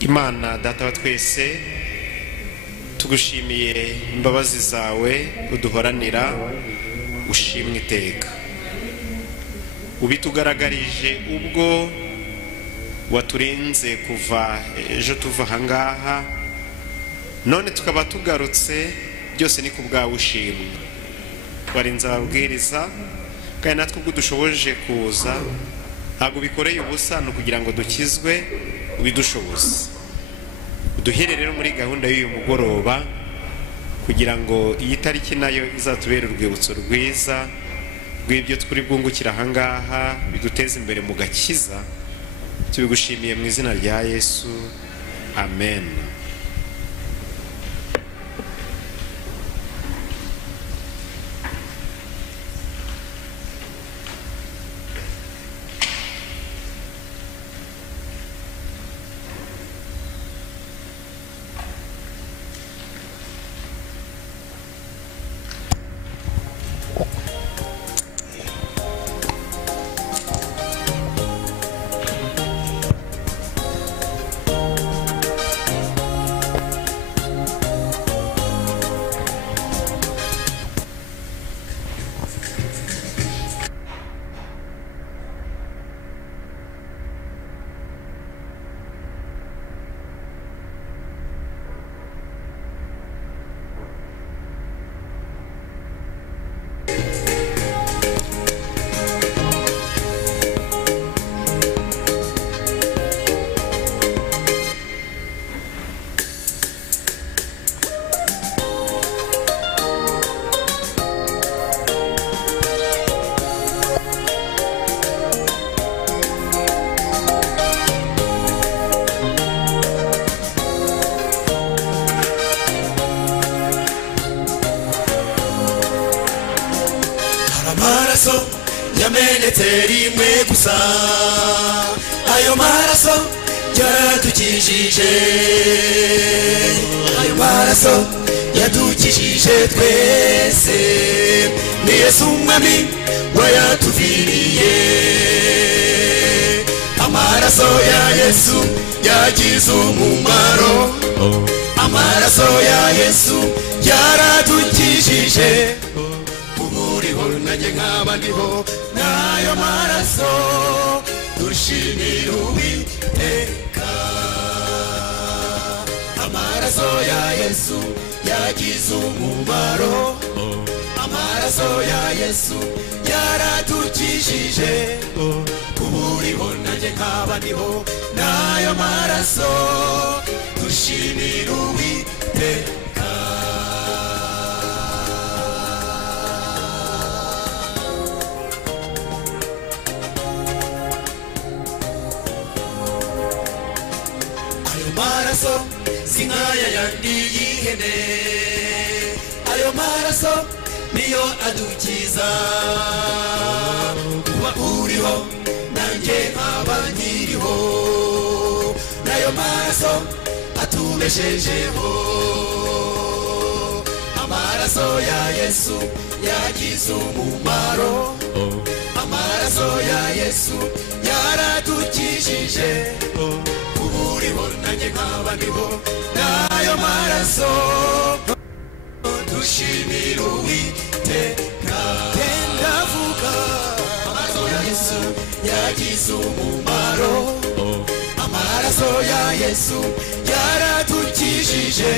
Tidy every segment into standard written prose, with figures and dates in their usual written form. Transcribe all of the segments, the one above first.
Imana data wa twese tugushimiye imbabazi zawe uduhoranira ushimwe iteka ubitugaragarije ubwo waturinze kuva ejo tuva hangaha none tukaba tugarutse byose ni kubwawe ushimwe warinze ababwiriza kandi natwe ubwo dushoboje kuza ntabwo bikoreye ubusa no kugira ngo dukizwe ubidushoboze duhere rero muri gahunda y'uyu mugoroba kugira ngo iyi tariki nayo izatubere urwibutso rwiza rw'ibyo turi bwungukira ahangaha biduteza imbere mu gakiza tubigushimiye mu izina rya Yesu amen. rimwe gusa ayo maraso yaradukijije ayo maraso yadukijije twese ni Yesu umwami wayatuviriye amaraso ya Yesu yagize umumaro amaraso ya Yesu yaradukijije nanjye nkaba ndiho n'ayo maraso dushimira Uwiteka amaraso ya Yesu yagize umumaro amaraso ya Yesu yaradukijije kuburiho nanjye nkaba ndiho n'ayo maraso dushimira Uwiteka maraso singaya yandi yihene ayo maraso niyo adukiza kuba uriho nanjye nkaba nkiriho nayo maraso atubeshejeho amaraso ya Yesu yagize umumaro amaraso ya Yesu yaradukijije nanjye nkaba ndiho n'ayo maraso dushimira Uwiteka ndavuga amaraso ya Yesu yagize umumaro amaraso ya Yesu yaradukijije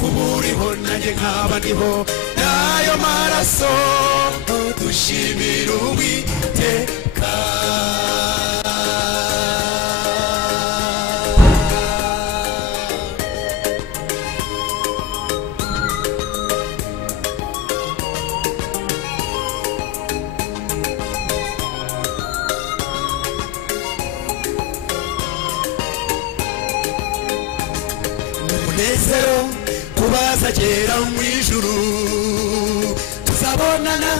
kuburiho nanjye nkaba ndiho n'ayo maraso dushimira Uwiteka umunezero kubazagera mu ijuru tuzabonana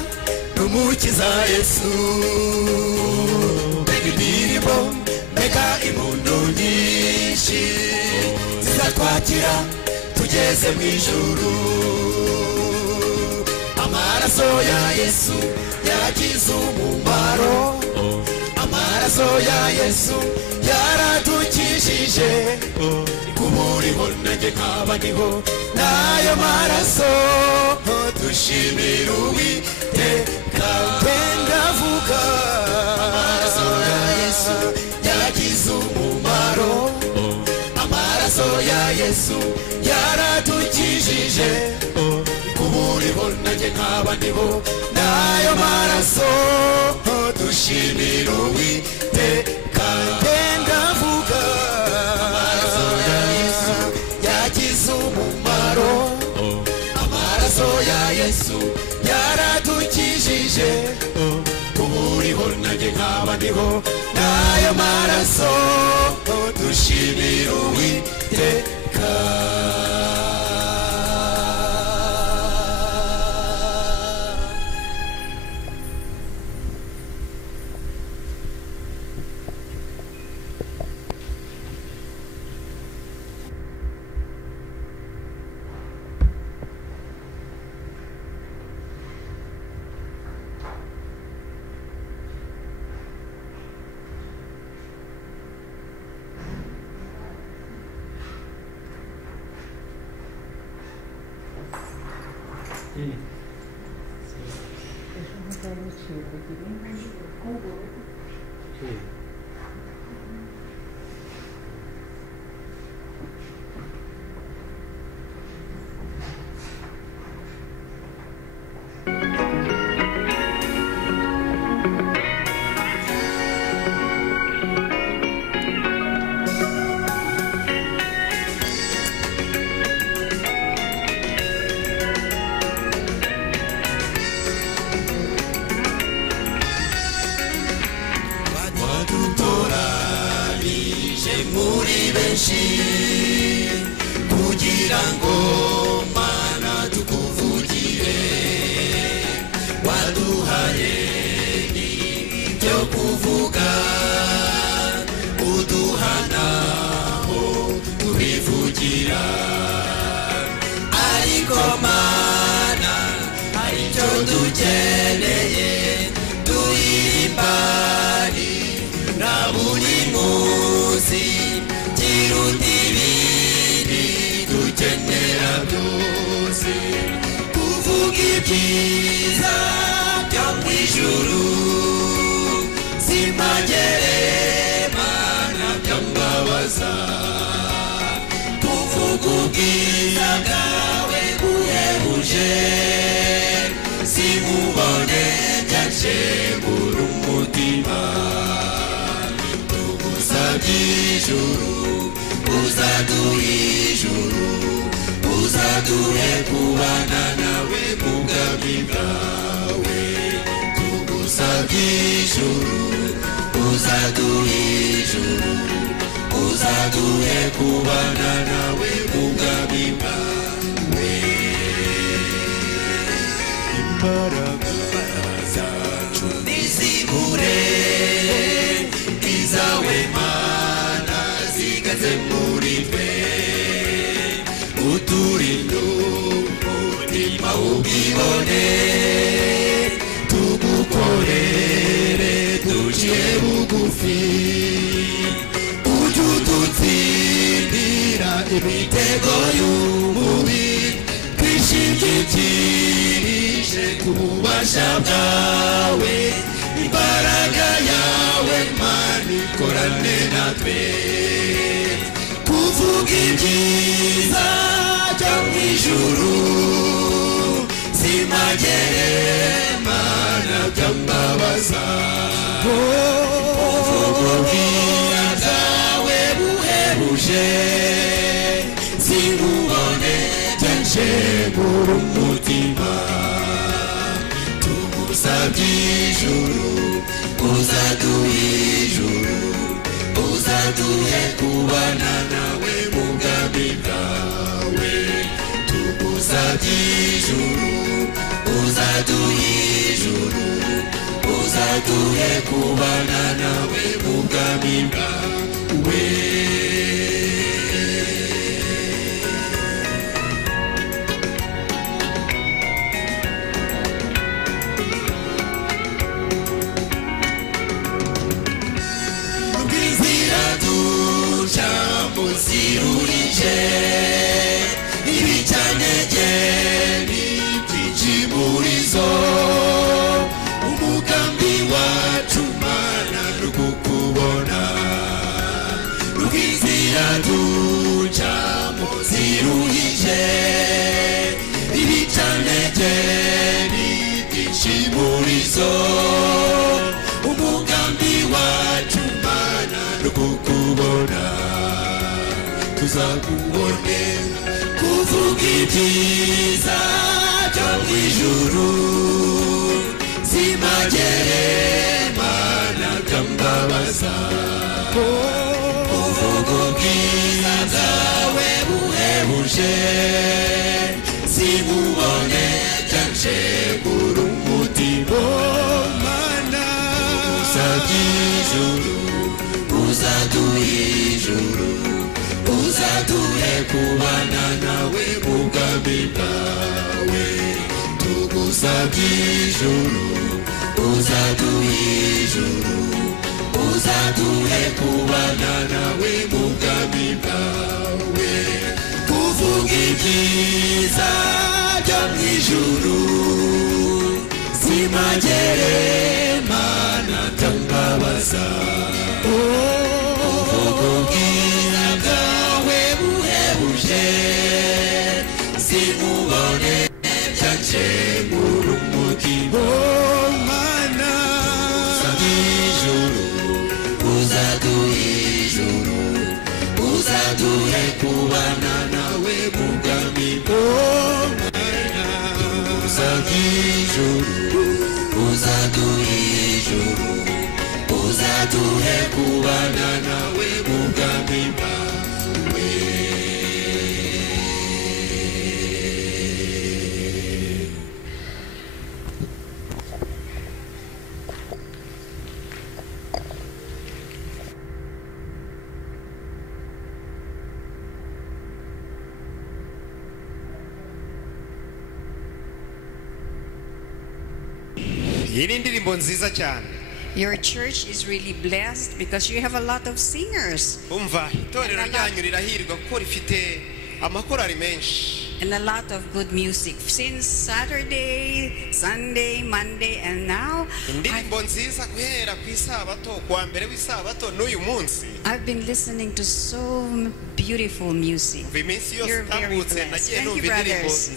n'umukiza Yesu mbega indirimbo mbega impundu nyinshi zizatwakira tugeze mu ijuru amaraso ya Yesu yagize umumaro amaraso ya Yesu yaradukijije kumuriho nanjye nkaba ndiho n'ayo maraso dushimira Uwiteka ndavuga amaraso ya Yesu yagize umumaro amaraso ya Yesu yaradukijije kumuriho nanjye nkaba ndiho n'ayo maraso dushimira Uwiteka ndavuga amaraso ya Yesu yagize umumaro amaraso ya Yesu yaradukijije kumuriho nanjye nkaba ndiho n'ayo maraso dushimira Uwiteka kugira ngo Mana tukuvugire waduhaye ibyo kuvuga uduhanaho tubivugira ariko Mana hari icyo dukeneye duhimbari na buri munsi dukenera byose kuvuga ibyiza byo mu ijuru simagere Mana byambabaza kuvuga ubwiza bwawe buhebuje simubone byashengura umutima tugusabye ijuru uzaduha ijuru uzaduhe kubana nawe mu bwami bwawe tugusabye ijuru uzaduha ijuru uzaduhe kubana nawe mu bwami bwawe imbaraga zacu nizibure izawe Mana zigaze muri twe uturinde umutima w'ubwibone tugukorere duciye bugufi ujye udutsindira imitego y'umubiri twishingikirije ku bubasha bwawe imbaraga yawe Mana ikorane natwe kuvuga ibyiza byo mu ijuru simagere Mana byambabaza kuvuga ubwiza bwawe buhebuje simubone byanshengura umutima tugusabye ijuru uzaduha ijuru uzaduhe kubana nawe mu bwami bwawe uzaduhe kubana nawe mu bwami bwawe. Musirurije ibicanege n'ibyicimurizo, umugambi wacu Mana nukukubona, rukizira ducamo zirurije ibicanege n'ibyicimurizo, umugambi wacu Mana nukukubona, tuzakubone kuvuga ibyiza byo mu ijuru, zimagere Mana kambabaza, kuvuga ubwiza bwawe buhebuje, zimubone byanje buri umutima. Mana uzadui ijuru, uzadui ijuru, uzaduhe kubana nawe mu bwami bwawe, tugusabye ijuru, uzaduhe ijuru, uzaduhe kubana nawe mu bwami bwawe, kuvuga ibyiza byo mu ijuru, zimagere Mana kambabaza, simubone byanje buri umutima. Mana uzadijuru, uzaduhe ijuru, uzaduhe kubana nawe mu bwami bwawe, uzadijuru, uzaduhe ijuru, uzaduhe kubana nawe mu bwami bwawe. Your church is really blessed because you have a lot of singers. And a lot of good music. Since Saturday, Sunday, Monday, and now I've been listening to so beautiful music. You're very blessed. Thank you, brothers.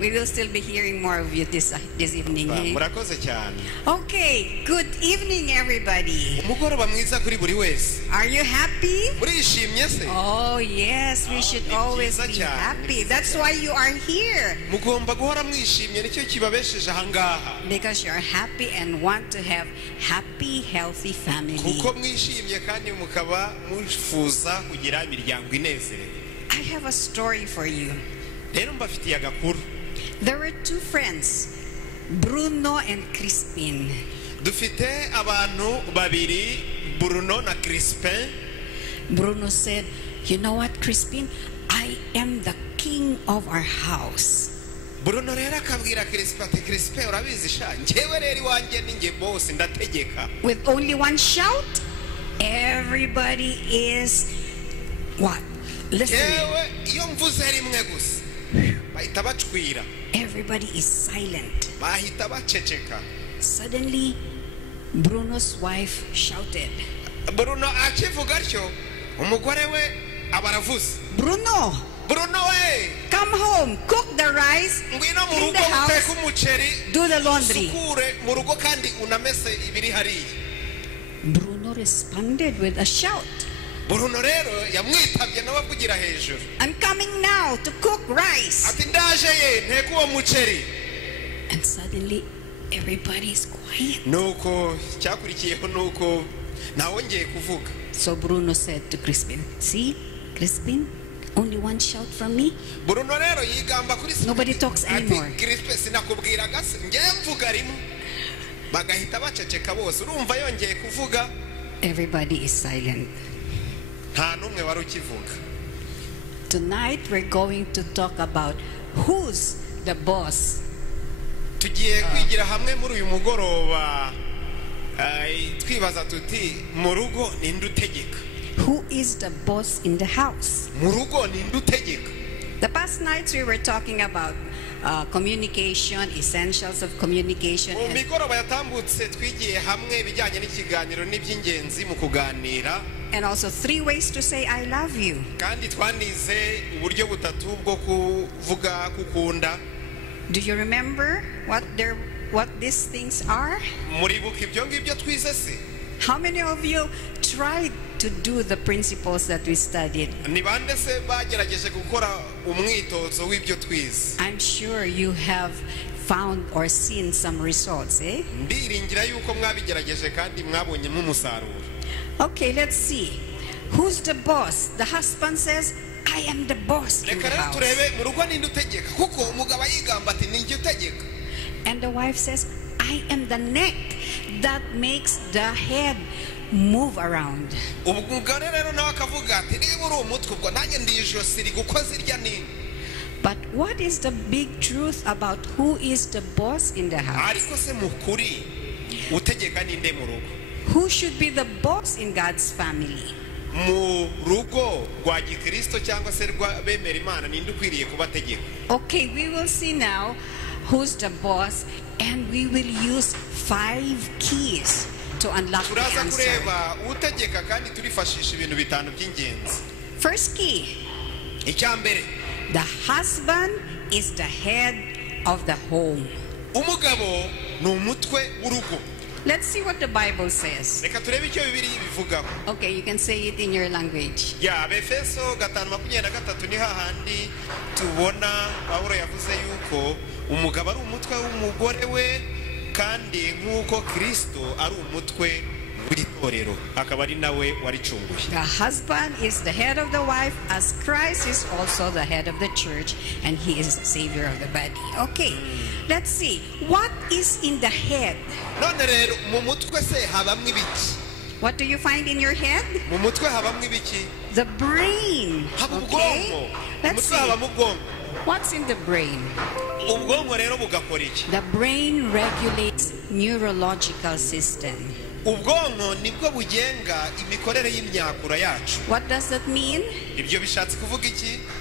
We will still be hearing more of you this evening. Eh? Okay, good evening, everybody. Are you happy? Oh, yes, we should always be happy. That's why you are here. Because you're happy and want to have happy, healthy family. I have a story for you. There were two friends, Bruno and Crispin. Bruno said, "You know what, Crispin? I am the king of our house." With only one shout, everybody is what? Listening. Everybody is silent. Suddenly, Bruno's wife shouted, "Bruno, come home, cook the rice, clean the house, do the laundry." Bruno responded with a shout, "I'm coming now to cook rice." And suddenly everybody is quiet. So Bruno said to Crispin, "See, Crispin, only one shout from me. Nobody talks anymore." bagahita baceceka bose. Urumva yongeye kuvuga, everybody is silent. nta numwe wari ukivuga. Tonight we're going to talk about who's the boss. Tugiye kwigira hamwe muri uyu mugoroba twibaza tuti mu rugo ninde utegeka? Who is the boss in the house? Mu rugo ninde utegeka? The past nights we were talking about communication, essentials of communication. Mu migoroba yatambutse twigiye hamwe bijyanye n'ikiganiro n'iby'ingenzi mu kuganira. And also 3 ways to say I love you. Kandi twanize uburyo butatu bwo kuvuga kukunda. Do you remember what these things are? Muribuka ibyo ngibyo twize se? How many of you tried to do the principles that we studied? Ni bande se bagerageje gukora umwitozo w'ibyo twize? I'm sure you have found or seen some results, eh? Ndiringira yuko mwabigerageje kandi mwabonyemo umusaruro. Okay, let's see. Who's the boss? The husband says, I am the boss in the house. And the wife says, I am the neck that makes the head move around. But what is the big truth about who is the boss in the house? Who should be the boss in God's family? Okay, we will see now who's the boss, and we will use 5 keys to unlock the answer. First key, the husband is the head of the home. Let's see what the Bible says. Okay, you can say it in your language. The husband is the head of the wife, as Christ is also the head of the church, and he is the savior of the body. Okay, let's see. What is in the head? What do you find in your head? The brain. Okay, let's see. What's in the brain? The brain regulates neurological system. What does that mean?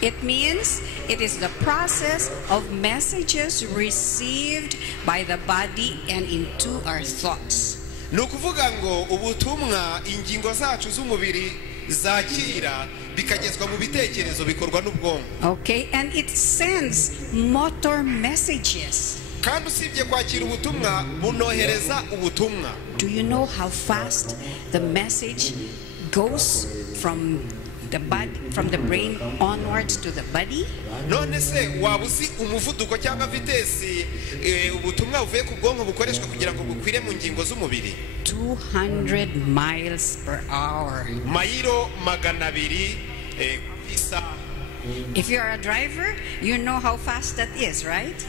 It means it is the process of messages received by the body and into our thoughts. Okay, and it sends motor messages. Do you know how fast the message goes from the body, from the brain onwards to the body? 200 miles per hour. If you are a driver, you know how fast that is, right?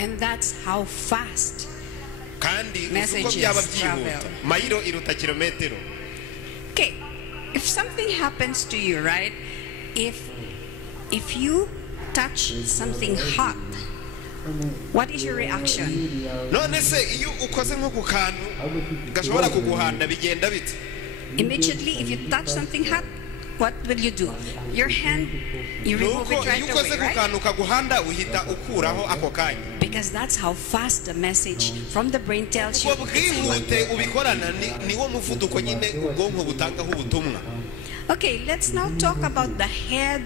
And that's how fast messages travel. Okay, if something happens to you, right? If you touch something hot, what is your reaction? Immediately, if you touch something hot, what will you do? Your hand, you remove it right away, right? Because that's how fast the message from the brain tells you. Okay, let's now talk about the head,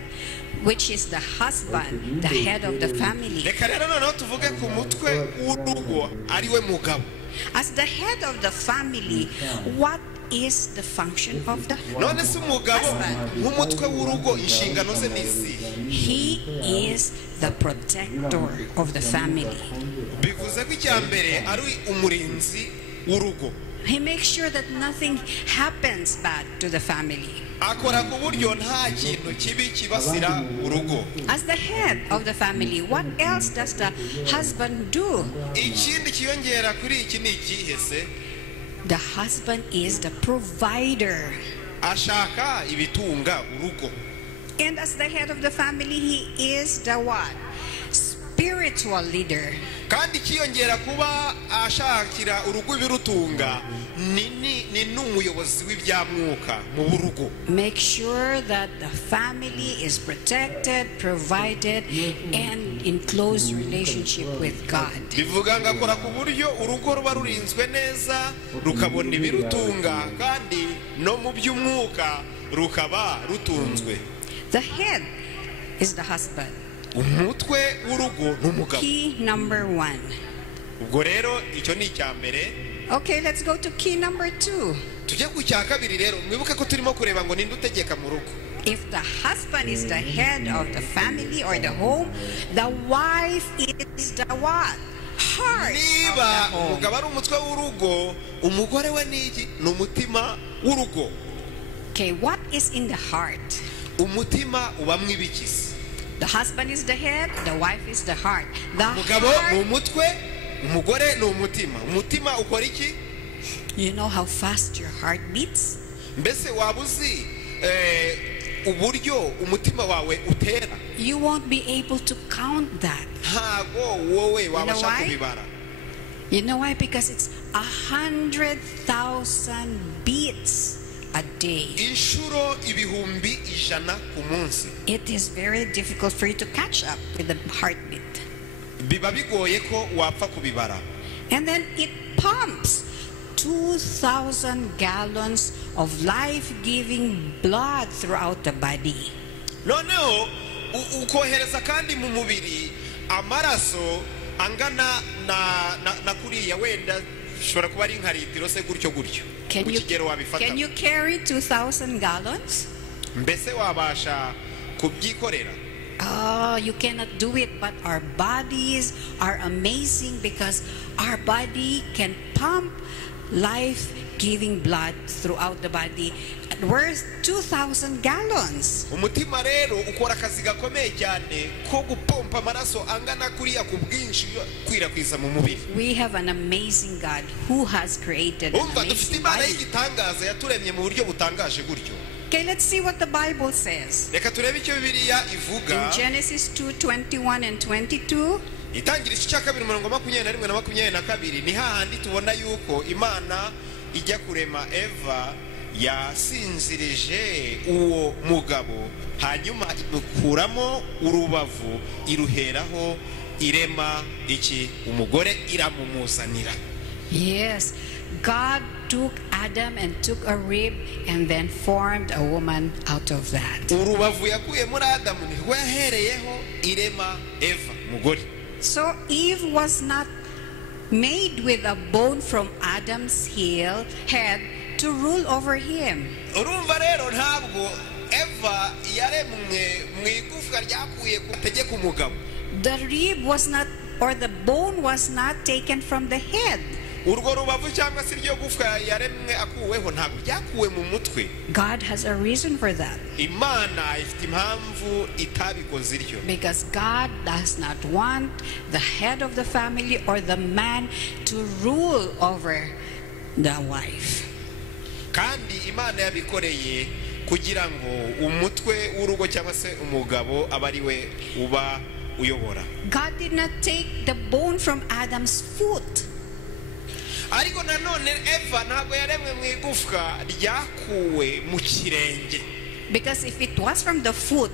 which is the husband, the head of the family. As the head of the family, what is the function of the husband? He is the protector of the family. He makes sure that nothing happens bad to the family. akora ku buryo nta kintu kibi kibasira urugo. As the head of the family, what else does the husband do? Ikindi kiyongera kuri iki ni ikihe se? The husband is the provider. Ashaka ibitunga urugo. And as the head of the family, he is the what? Spiritual leader. Kandi kiyongera kuba ashakira urugo ibirutunga ni n'umuyobozi w'ibyamwuka mu burugo. Make sure that the family is protected, provided, and in close relationship with God. Bivuga ngo akora ku buryo urugo ruba rurinzwe neza rukabona ibirutunga kandi no mu by'umwuka rukaba rutunzwe. The head is the husband. Umutwe w'urugo n'umugabo. Key number 1. Ubwo rero icyo ni icya mbere. Okay, let's go to key number 2. Tujye ku cya kabiri rero mwibuke ko turimo kureba ngo ninde utegeka mu rugo. If the husband is the head of the family or the home, the wife is the what? Heart Niba of the home. umugabo ari umutwe w'urugo, umugore we ni iki? Ni umutima w'urugo. Okay, what is in the heart? Umutima ubamwo ibikisi. The husband is the head, the wife is the heart. The Umugabo ni heart, umutwe, umugore ni umutima. Umutima ukora iki? you know how fast your heart beats? Mbese waba uzi uburyo umutima wawe utera? You won't be able to count that. Ntago wowe wabasha why? kubibara. You know why? Because it's 100,000 beats a day. Inshuro ibihumbi ijana ku munsi. It is very difficult for you to catch up with the heartbeat. Biba bigoye ko wapfa kubibara. And then it pumps 2,000 gallons of life-giving blood throughout the body. Noneho ukohereza kandi mu mubiri amaraso angana na kuriya wenda shobora kuba ari nka litiro se gutyo gutyo. Can you carry 2,000 gallons? Mbese wabasha kubyikorera? Oh, you cannot do it, but our bodies are amazing because our body can pump life-giving blood throughout the body worth 2,000 gallons. Umutima rero ukora akazi gakomeye cyane ko gupompa amaraso angana kuriya ku bwinshi kwirakwisa mu mubiri. We have an amazing God who has created an Umva dufite amazing Imana body. y'igitangaza yaturemye mu buryo butangaje gutyo. Okay, let's see what the Bible says. Reka turebe icyo Bibiliya ivuga. In Genesis 2:21 and 22, Itangira igice cya kabiri umurongo 21 na 22 ni hahandi tubona yuko Imana ijya kurema Eva yasinzirije uwo mugabo hanyuma imukuramo urubavu iruheraho irema iki umugore iramumuzanira. yes, God took Adam and took a rib and then formed a woman out of that. Urubavu yakuye muri Adamu nirwo yahereyeho irema Eva umugore. So Eve was not made with a bone from Adam's head to rule over him. Urumva rero ntabwo Eva yaremwe mu igufwa ryakuye kutegeka umugabo. The rib was not, or the bone was not taken from the head. Urwo rubavu cyangwa se iryo gufwa yaremwe akuweho ntabwo ryakuwe mu mutwe. God has a reason for that. Imana ifite impamvu itabikoze iryo. Because God does not want the head of the family or the man to rule over the wife. Kandi Imana yabikoreye kugira ngo umutwe w'urugo cyangwa se umugabo aba ari we uba uyobora. God did not take the bone from Adam's foot. Ariko nanone Eva ntabwo yaremwe mu igufwa ryakuwe mu kirenge. Because if it was from the foot,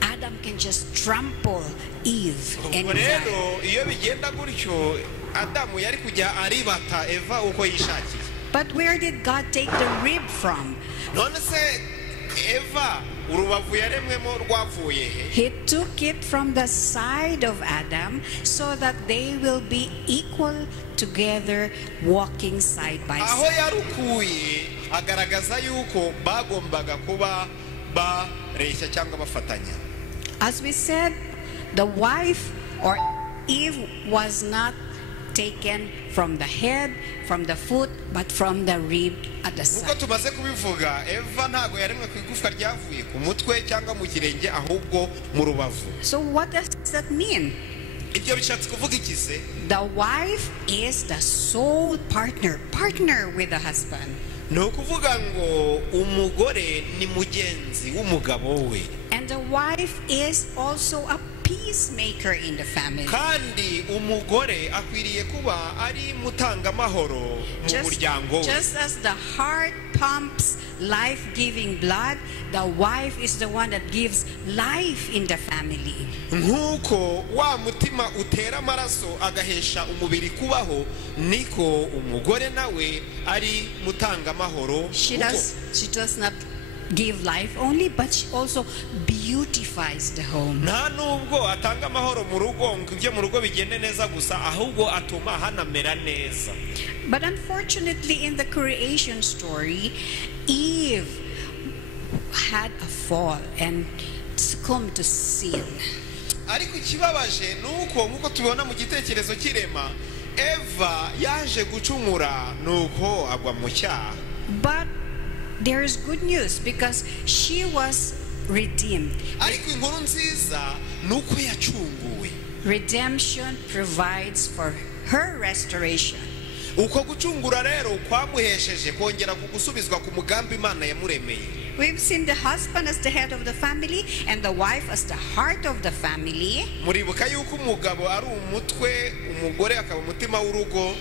Adam can just trample Eve and Rero iyo bigenda gutyo Adamu yari kujya aribata Eva uko yishakiye. But where did God take the rib from? None se Eva urubavu yaremwemo rwavuye he? He took it from the side of Adam so that they will be equal together, walking side by Aho side. yarukuye agaragaza yuko bagombaga kuba bareshya cyangwa bafatanya. As we said, the wife or Eve was not taken from the head, from the foot, but from the rib at the side. tumaze kubivuga Eva ntago yaremwe ku igufwa ryavuye ku mutwe cyangwa mu kirenge ahubwo mu rubavu. So what does that mean? Ibyo bishatse kuvuga iki se? The wife is the sole partner with the husband. No kuvuga ngo umugore ni mugenzi w'umugabo we. And the wife is also a peacemaker in the family. Kandi umugore akwiriye kuba ari mutanga mahoro mu muryango we. Just as the heart pumps life-giving blood, the wife is the one that gives life in the family. Nkuko wa mutima utera amaraso agahesha umubiri kubaho, niko umugore nawe ari mutanga mahoro. She does not give life only, but she also beautifies the home. Nta nubwo atanga amahoro mu rugo ngo ibyo mu rugo bigende neza gusa, ahubwo atuma hanamera neza. But unfortunately, in the creation story, Eve had a fall and succumbed to sin. Ariko ikibabaje nuko nkuko tubona mu gitekerezo kirema, Eva yaje gucumura nuko agwa mu cyaha. But there is good news because she was redeemed. Ariko inkuru nziza nuko yacunguwe. Redemption provides for her restoration. Uko gucungura rero kwamuhesheje kongera kugusubizwa ku mugambi Imana yamuremeye. We've seen the husband as the head of the family and the wife as the heart of the family. Muribuka yuko umugabo ari umutwe, umugore akaba umutima w'urugo.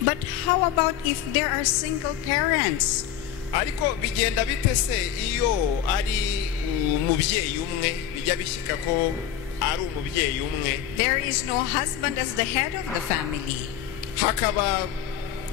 But how about if there are single parents? Ariko bigenda bite se iyo ari umubyeyi umwe, bijya bishyika ko ari umubyeyi umwe? There is no husband as the head of the family. Hakaba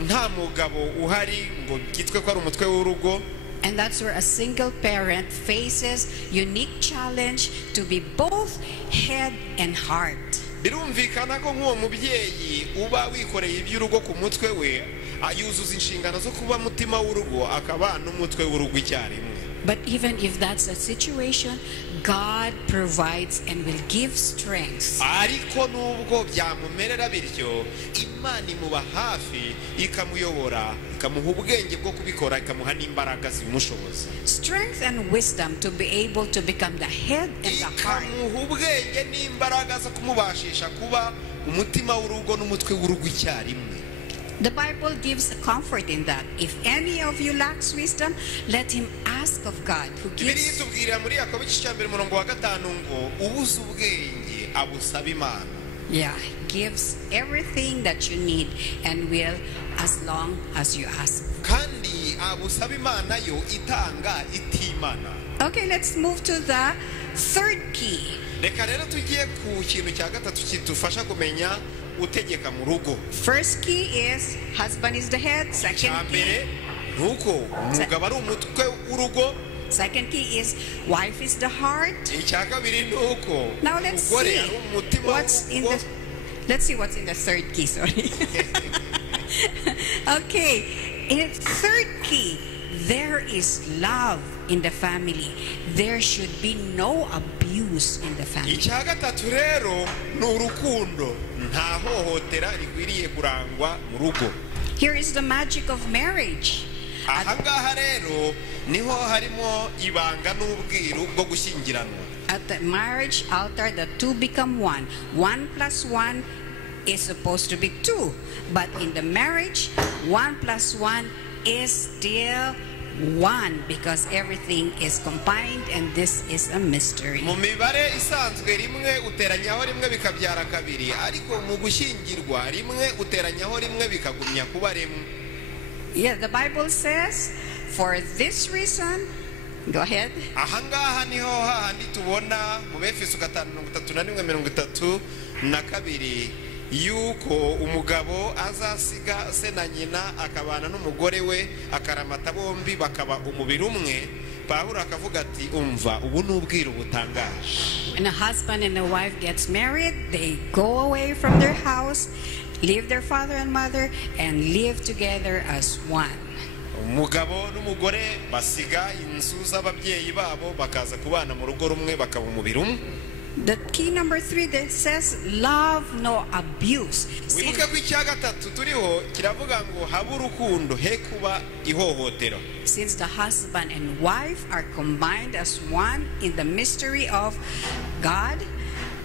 nta mugabo uhari ngo kitwe ko ari umutwe w'urugo. And that's where a single parent faces unique challenge to be both head and heart. Birumvikana ko nk'uwo mubyeyi uba wikoreye iby'urugo ku mutwe we ayuzuza inshingano zo kuba mutima w'urugo akaba n'umutwe w'urugo icyarimwe. But even if that's a situation, God provides and will give strength. Ariko nubwo byamumerera bityo, Imana imuba hafi ikamuyobora, ikamuha ubwenge bwo kubikora, ikamuha n'imbaraga zimushoboza. Strength and wisdom to be able to become the head and the heart. Ikamuha ubwenge n'imbaraga zo kumubashisha kuba umutima w'urugo n'umutwe w'urugo icyarimwe. The Bible gives a comfort in that. If any of you lacks wisdom, let him ask of God, who gives. Yeah, gives everything that you need and will as long as you ask. Okay, let's move to the third key. First key is husband is the head. Second key is wife is the heart. Now let's see what's in the third key. Sorry. Okay, in third key, there is love in the family. There should be no abuse in the family. Here is the magic of marriage. At the marriage altar, the two become one. 1 + 1 is supposed to be 2. But in the marriage, 1 + 1 is still 1 because everything is combined and this is a mystery. Yeah, the Bible says, for this reason, go ahead. Yuko umugabo azasiga se na nyina akabana n'umugore we akaramata bombi bakaba umubiri umwe. Pawulo akavuga ati umva ubu n'ubwira butangaje. When a husband and a wife gets married, they go away from their house, leave their father and mother, and live together as one. Umugabo n'umugore basiga inzu z'ababyeyi babo bakaza kubana mu rugo rumwe bakaba umubiri umwe. The key number 3 that says love no abuse. wibuke ko icya gatatu turiho kiravuga ngo habe urukundo he kuba ihohotero. Since the husband and wife are combined as one in the mystery of God,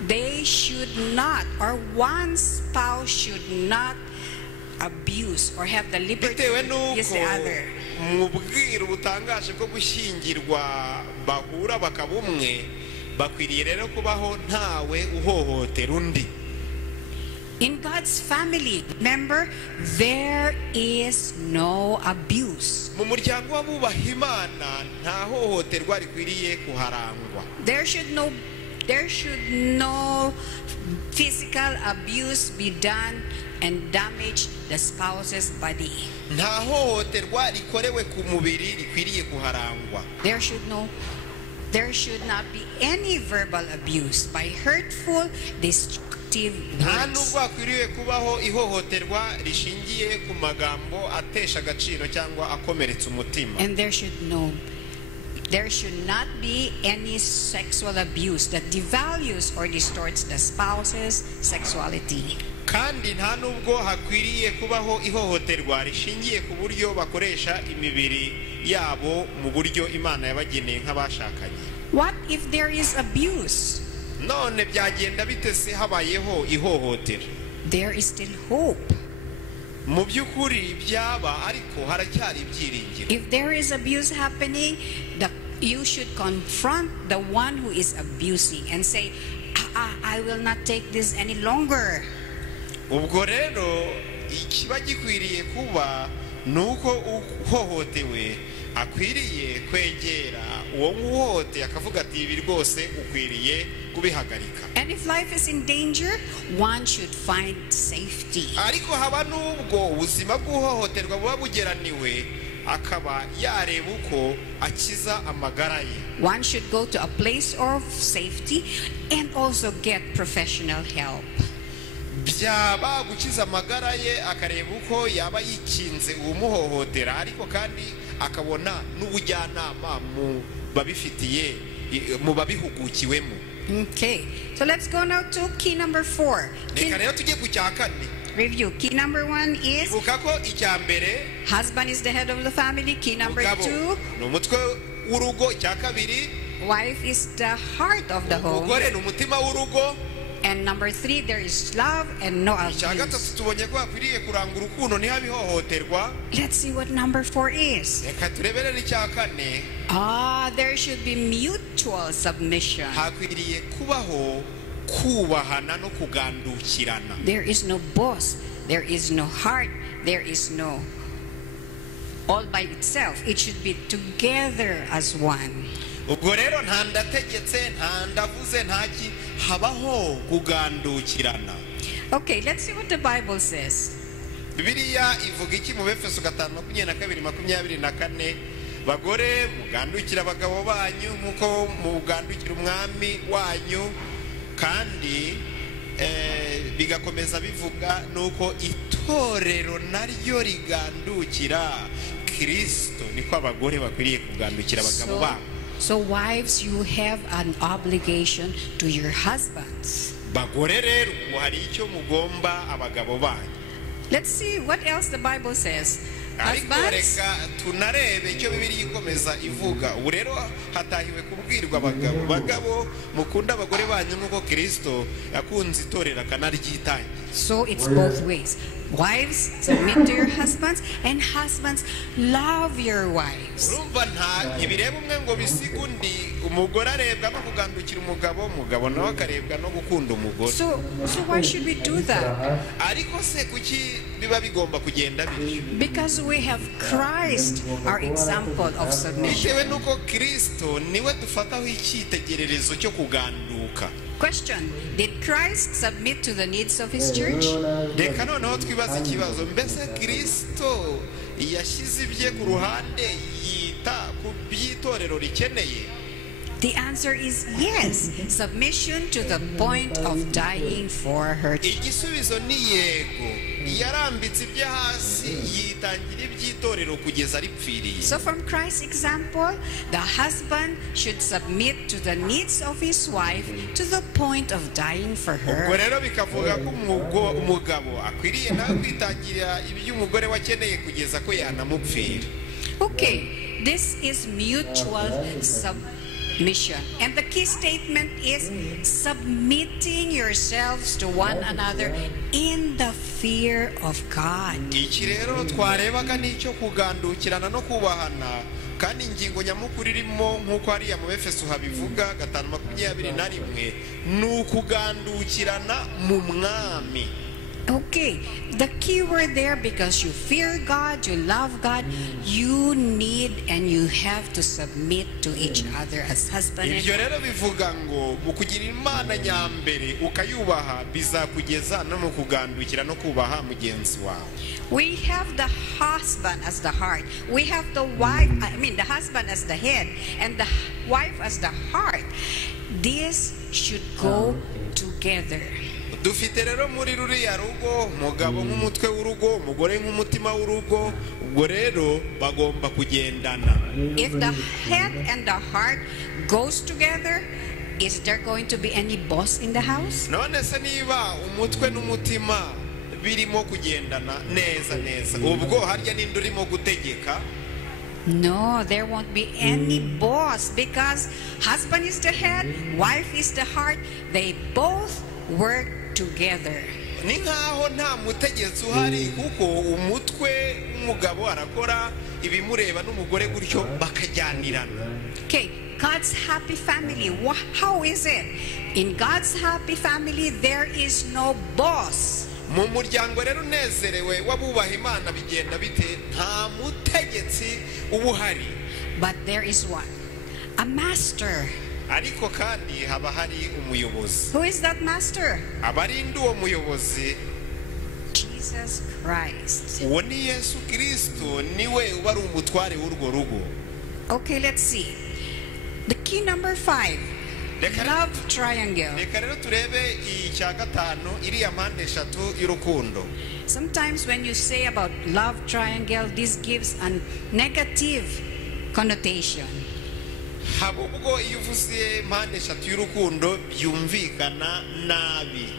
they should not, or one spouse should not abuse or have the liberty bitewe to use the other. mu bwiru butangaje bwo gushyingirwa bahura bakaba umwe, bakwiriye rero kubaho ntawe uhohotera undi. In God's family, remember, there is no abuse. mu muryango w'abubaha Imana nta hohoterwa rikwiriye kuharangwa. There should no physical abuse be done and damage the spouse's body. nta hohoterwa rikorewe ku mubiri rikwiriye kuharangwa. There should not be any verbal abuse by hurtful, destructive nta words. nubwo hakwiriye kubaho ihohoterwa rishingiye ku magambo atesha agaciro cyangwa akomeretsa umutima. And there should not be any sexual abuse that devalues or distorts the spouse's sexuality. kandi nta nubwo hakwiriye kubaho ihohoterwa rishingiye ku buryo bakoresha imibiri yabo mu buryo Imana yabageneye nk'abashakanye. What if there is abuse? none byagenda bite se habayeho ihohotera? There is still hope. mu by'ukuri byaba ariko haracyari ibyiringiro. If there is abuse happening, you should confront the one who is abusing and say, I will not take this any longer. ubwo rero ikiba gikwiriye kuba ni uko uhohotewe akwiriye kwegera uwo muhohote akavuga ati ibi rwose ukwiriye kubihagarika. And if life is in danger, one should find safety. ariko haba n'ubwo ubuzima bw'uhohoterwa buba bugeraniwe akaba yareba uko akiza amagara ye. One should go to a place of safety and also get professional help. byaba gukiza amagara ye akareba uko yaba yikinze uwumuhohotera, ariko kandi akabona n'ubujyanama mu babifitiye mu babihugukiwemo. Okay, so let's go now to key number 4. reka rero tujye ku cya kane. Review. Key number 1 is ibuka ko icya mbere husband is the head of the family. Key number umugabo 2, ni umutwe w'urugo. icya kabiri wife is the heart of the home. umugore ni umutima w'urugo. And number 3, there is love and no icya gatatu abuse. tubonye ko hakwiriye kuranga urukundo ntihabe ihohoterwa. Let's see what number 4 is. reka turebere n'icya kane. There should be mutual submission. hakwiriye kubaho kubahana no kugandukirana. There is no boss, there is no heart, there is no all by itself. It should be together as one. ubwo rero nta ndategetse nta ndavuze ntaki, habaho kugandukirana. Okay, let's see what the Bible says. bibiliya ivuga iki mu Befeso 5:22-24? bagore mugandukira abagabo banyu nk'uko mugandukira umwami wanyu. kandi bigakomeza bivuga nuko itorero naryo rigandukira Kristo, niko abagore bakwiriye kugandukira abagabo babo. So wives, you have an obligation to your husbands. bagore rero hari icyo mugomba abagabo banyu. Let's see what else the Bible says. ariko Husbands, reka tunarebe icyo bibiliya ikomeza ivuga. ubu rero hatahiwe kubwirwa abagabo mukunda abagore banyu nk'uko Kristo yakunze itorero akanaryitanga. so it's both ways. Wives, submit to your husbands, and husbands, love your wives. urumva ntibireba umwe ngo bisiga undi. umugore arebwa no kugandukira umugabo, umugabo nawe akarebwa no gukunda umugore. So why should we do that? ariko se kuki biba bigomba kugenda bityo? Because we have Christ, our example of submission. bitewe n'uko Kristo niwe dufataho icyitegererezo cyo kuganduka. Question: did Christ submit to the needs of his church? reka noneho twibaza ikibazo, mbese Kristo yashyize ibye ku ruhande yita ku by'itorero rikeneye? The answer is yes. Submission to the point of dying for her church. igisubizo ni yego, yarambitse ibyo hasi yitangira iby'itorero kugeza ripfiriye. So from Christ's example, the husband should submit to the needs of his wife to the point of dying for her. ubwo rero bikavuga ko umugabo akwiriye nawe kwitangira iby'umugore wakeneye kugeza ko yanamupfira. Okay, this is mutual submission. And the key statement is submitting yourselves to one another in the fear of God. Iki rero twarebaga n'icyo kugandukirana no kubahana, kandi ingingo nyamukuru irimo nk'uko hariya mu Efeso habivuga 5:21 ni ukugandukirana mu mwami. Okay, the key word there, because you fear God, you love God, you need and you have to submit to each other as husband and Ibyo wife. rero bivuga ngo mu kugira Imana nyambere ukayubaha bizakugeza no mu kugandukira no kubaha mugenzi wawe. We have the husband as the heart. We have the wife, the husband as the head, and the wife as the heart. This should go together. Dufite rero muri ruriya rugo umugabo nk'umutwe w'urugo, umugore nk'umutima w'urugo, ubwo rero bagomba kugendana. If the head and the heart goes together, is there going to be any boss in the house? None se niba umutwe n'umutima birimo kugendana neza neza, ubwo harya ninde urimo gutegeka? No, there won't be any boss, because husband is the head, wife is the heart. They both work together. Ni nkaho nta mutegetsi uhari, kuko umutwe w'umugabo arakora ibimureba n'umugore gutyo bakajyanirana. Okay, God's happy family. How is it? In God's happy family, there is no boss. Mu muryango rero unezerewe w'abubaha Imana bigenda bite? Nta mutegetsi ubuhari. But there is one, a master. Ariko kandi haba hari umuyobozi. Who is that master? Abarinda uwo muyobozi Jesus Christ. uwo ni Yesu Kristo, niwe uba ari umutware w'urwo rugo. Okay, let's see. The key number 5. Love triangle. Reka rero turebe icya gatanu, iriya mpande eshatu y'urukundo. Sometimes when you say about love triangle, this gives a negative connotation. Haba ubwo iyo uvuze mpande eshatu y'urukundo byumvikana nabi.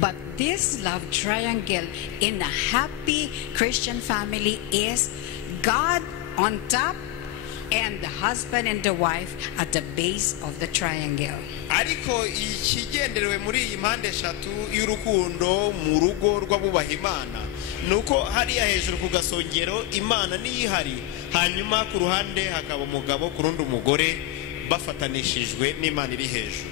But this love triangle in a happy Christian family is God on top and the husband and the wife at the base of the triangle. Ariko ikigenderewe muri iyi mpande eshatu y'urukundo mu rugo rw'abubaha Imana nuko hariya hejuru ku gasongero Imana niyo ihari, hanyuma ku ruhande hakaba umugabo ku rundi umugore bafatanishijwe n'Imana iri hejuru.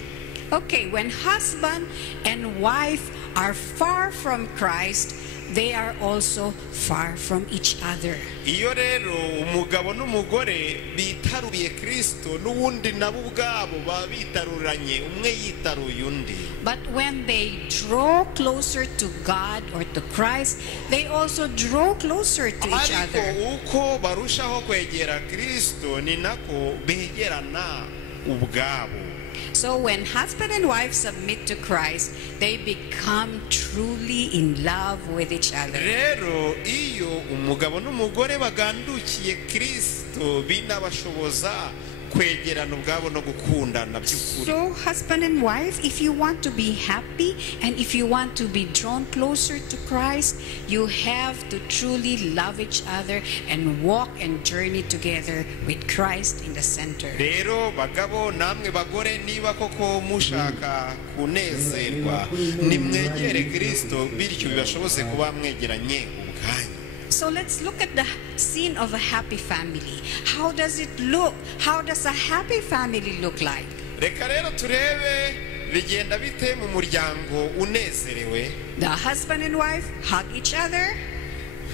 Okay, when husband and wife are far from Christ, they are also far from each other. Iyo rero umugabo n'umugore bitaruriye Kristo, n'ubundi nabo ubwabo baba bitaruranye, umwe yitaruye undi. But when they draw closer to God or to Christ, they also draw closer to each Ariko other. uko barushaho kwegera Kristo ni nako begerana ubwabo. So when husband and wife submit to Christ, they become truly in love with each other. Rero iyo umugabo n'umugore bagandukiye Kristo binabashoboza kwegerana ubwabo no gukundana by'ukuri. So husband and wife, if you want to be happy and if you want to be drawn closer to Christ, you have to truly love each other and walk and journey together with Christ in the center. Rero bagabo namwe bagore, niba koko mushaka kunezerwa nimwegere Kristo, bityo bibashoboze kuba mwegeranye ubwanyu. So let's look at the scene of a happy family. How does it look? How does a happy family look like? Reka rero turebe bigenda bite mu muryango unezerewe. The husband and wife hug each other.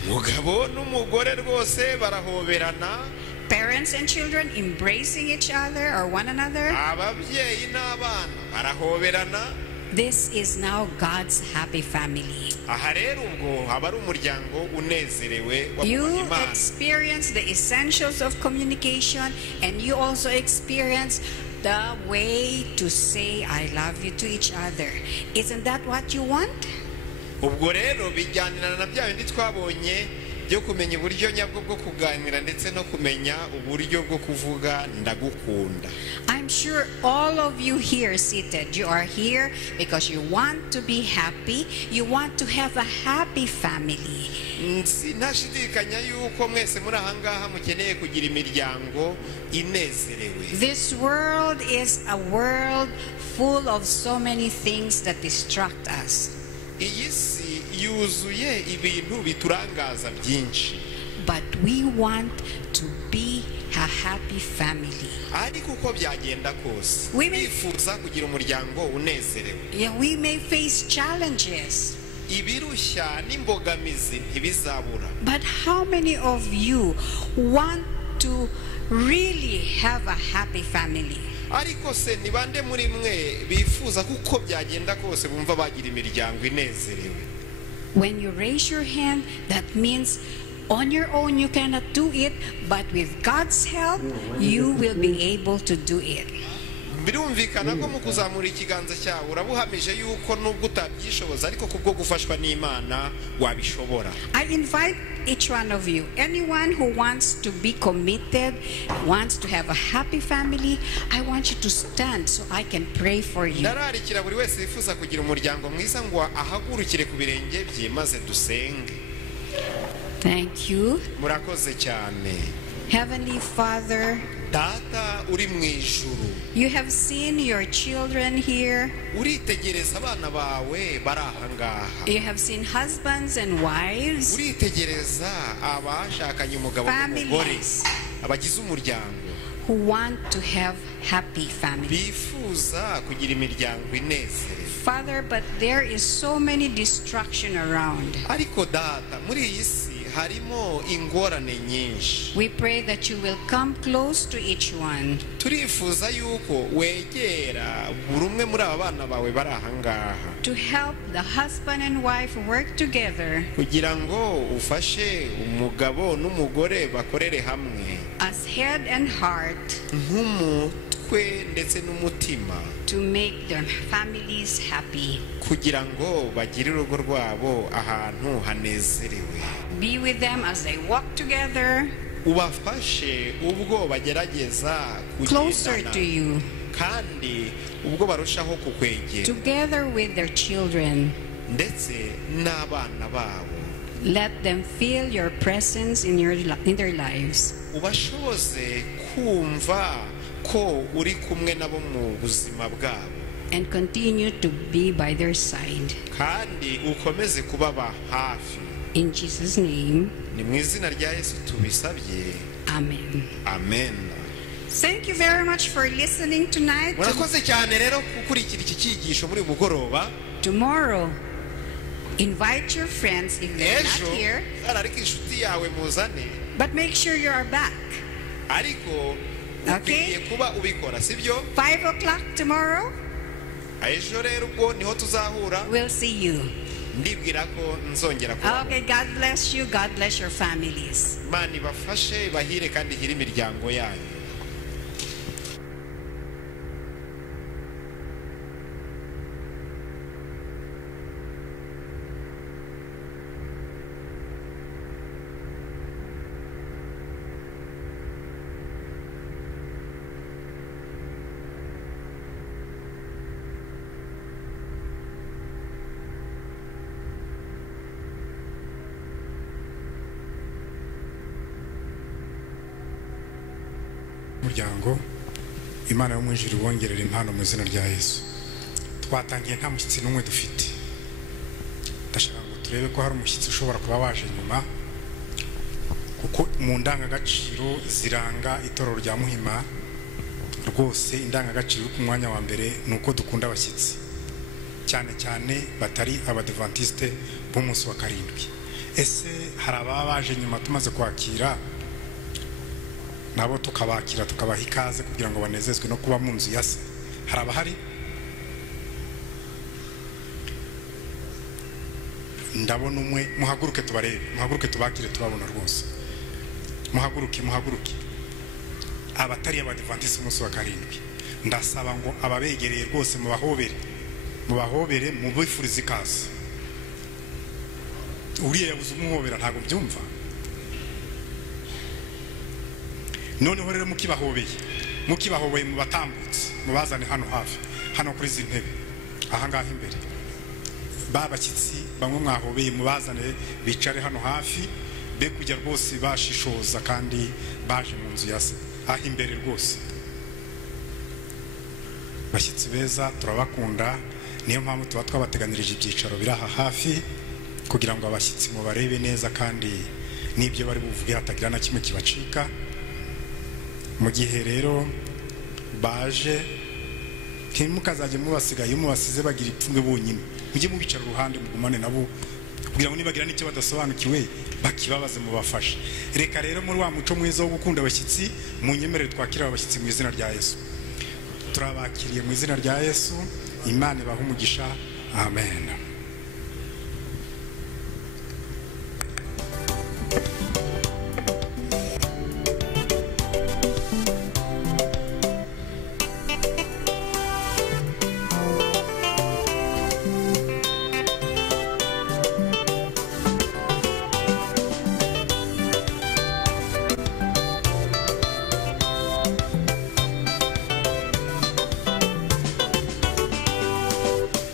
Mugabo n'umugore rwose barahoberana. Parents and children embracing each other or one another. Ababyeyi n'abana barahoberana. This is now God's happy family. Aha rero ubwo haba ari umuryango unezerewe You w'abubaha Imana. experience the essentials of communication, and you also experience the way to say I love you to each other. Isn't that what you want? ubwo rero bijyanirana na bya bindi twabonye byo kumenya uburyo nyabwo bwo kuganira ndetse no kumenya uburyo bwo kuvuga ndagukunda. I'm sure all of you here seated, you are here because you want to be happy, you want to have a happy family. Ntashidikanya yuko mwese muri ahangaha mukeneye kugira imiryango inezerewe. This world is a world full of so many things that distract us. Iyi si yuzuye ibintu biturangaza byinshi. But we want to be a happy family. Ariko uko byagenda kose wifuza kugira umuryango unezerewe. Yeah, we may face challenges. Ibirushya n'imbogamizi ntibizabura. But how many of you want to really have a happy family? Ariko se ni bande muri mwe bifuza kuko byagenda kose bumva bagira imiryango inezerewe? When you raise your hand, that means on your own you cannot do it, but with God's help you will be able to do it. Birumvikana ko mu kuzamura ikiganza cyawe urabuhamije yuko nubwo utabyishoboza ariko kubwo gufashwa n'Imana wabishobora. I invite each one of you, anyone who wants to be committed, wants to have a happy family, I want you to stand so I can pray for you. Nararikira buri wese wifuza kugira umuryango mwiza ngo ahagurukire ku birenge bye maze dusenge. Thank you. Murakoze cyane. Heavenly Father, Data uri mu ijuru, you have seen your children here. Uritegereza abana bawe barahangaha. You have seen husbands and wives, Uritegereza abashakanye umugabo n'umugore, abagize umuryango who want to have happy families. bifuza kugira imiryango inezerewe. Father, but there is so many distraction around. Ariko Data, muri iyi si harimo ingorane nyinshi. We pray that you will come close to each one. Turifuza yuko wegera buri umwe muri aba bana bawe barahangaha, To help the husband and wife work together kugira ngo ufashe umugabo n'umugore bakorere hamwe as head and heart nk'umutwe ndetse n'umutima, to make their families happy. kugira ngo bagire urugo rwabo ahantu hanezerewe. Be with them as they walk together, Ubafashe ubwo bagerageza closer to kugendana you, kandi ubwo barushaho kukwegera together with their children. ndetse n'abana babo. Let them feel your presence in their lives. Ubashoboze kumva ko uri kumwe nabo mu buzima bwabo, And continue to be by their side. kandi ukomeze kubaba hafi. In Jesus' name, Ni mu izina rya Yesu tubisabye, amen. amen. Thank you very much for listening tonight. Murakoze cyane rero gukurikira iki cyigisho muri mugoroba. Tomorrow, invite your friends if they're Ejo not here, ariko inshuti yawe muzane, but make sure you are back. ariko Okay. ukwiye kuba ubikora, sibyo? 5 o'clock tomorrow, Ejo rero ubwo niho tuzahura, we'll see you. ndibwira ko nzongera kuba. Okay, God bless you. God bless your families. Imana ibafashe bahire kandi ihire imiryango yanyu. Muryango, Imana yo mu ijuru bongerera impano mu izina rya Yesu. Twatangiye nta mushyitsi n'umwe dufite. Ndashaka ngo turebe ko hari umushyitsi ushobora kuba waje nyuma, kuko mu ndangagaciro ziranga itorero rya Muhima rwose indangagaciro ku mwanya wa mbere nuko dukunda abashyitsi, cyane cyane batari abadventiste b'umunsi wa karindwi. Ese hari ababa baje nyuma tumaze kwakira nabo tukabakira tukabaha ikaze kugira ngo banezezwe no kuba mu nzu ya se? Hari abahari? Ndabona umwe. Muhaguruke tubarebe, muhaguruke tubakire tubabona rwose. Muhaguruke, muhaguruke. Abatari abadventiste umunsi wa karindwi, ndasaba ngo ababegereye rwose mubahobere, mubahobere, mubifurize ikaze. uriya yabuze umuhobera ntago byumva. Noneho rero mukibahobeye mu batambutse mubazane hano hafi hano kuri izi ntebe aha ngaha imbere. Babakitsi bamwe mwahobeye mubazane bicare hano hafi be kujya rwose bashishoza kandi baje mu nzu ya se aha imbere rwose. Bashyitsi beza turabakunda, niyo mpamvu tuba twabateganirije ibyicaro biri aha hafi kugira ngo abashyitsi mubarebe neza kandi n'ibyo bari buvuge hatagira na kimwe kibacika. Mu gihe rero baje ntimukazajye mubasigaye mubasize bagira ipfunwe bonyine, mujye mubicara uruhande mugumane nabo kugira ngo nibagira n'icyo badasobanukiwe bakibabaze mubafashe. Reka rero muri wa muco mwiza wo gukunda abashyitsi munyemerere twakira abashyitsi mu izina rya Yesu. Turabakiriye mu izina rya Yesu. Imana ibahe umugisha. Amen.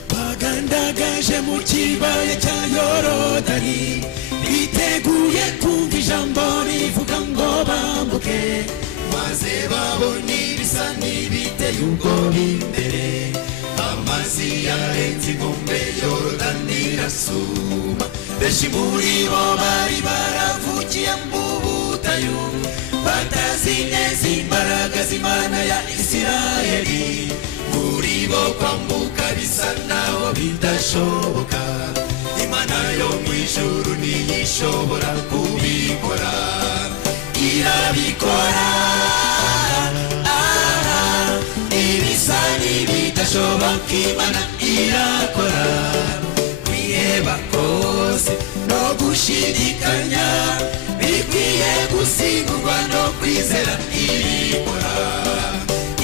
Bagandagaje mu kibaya cya Yorodani, biteguye kumva ijambo rivuga ngo bambuke, maze babona ibisa n'ibiteye ubwoba imbere. Amazi yarenze inkombe Yorodani irasuma, benshi muri bo bari baravukiye mu butayu, batazi neza imbaraga z'Imana ya Isirayeli. Muri bo kwambuka bisa naho bidashoboka, Imana yo mu ijuru niyo ishobora kubikora, irabikora. Ibisa n'ibidashoboka Imana irakora. Kwiheba kose no gushidikanya bikwiye gusigurwa no kwizera irikora.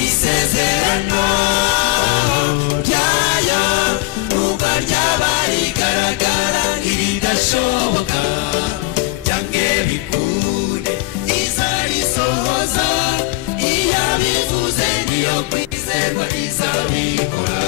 Isezerano ryayo nubwo ryaba rigaragara nk'ibidashoboka, byange bikunde izarisohoza, iyo abivuze niyo kwizerwa izabikora.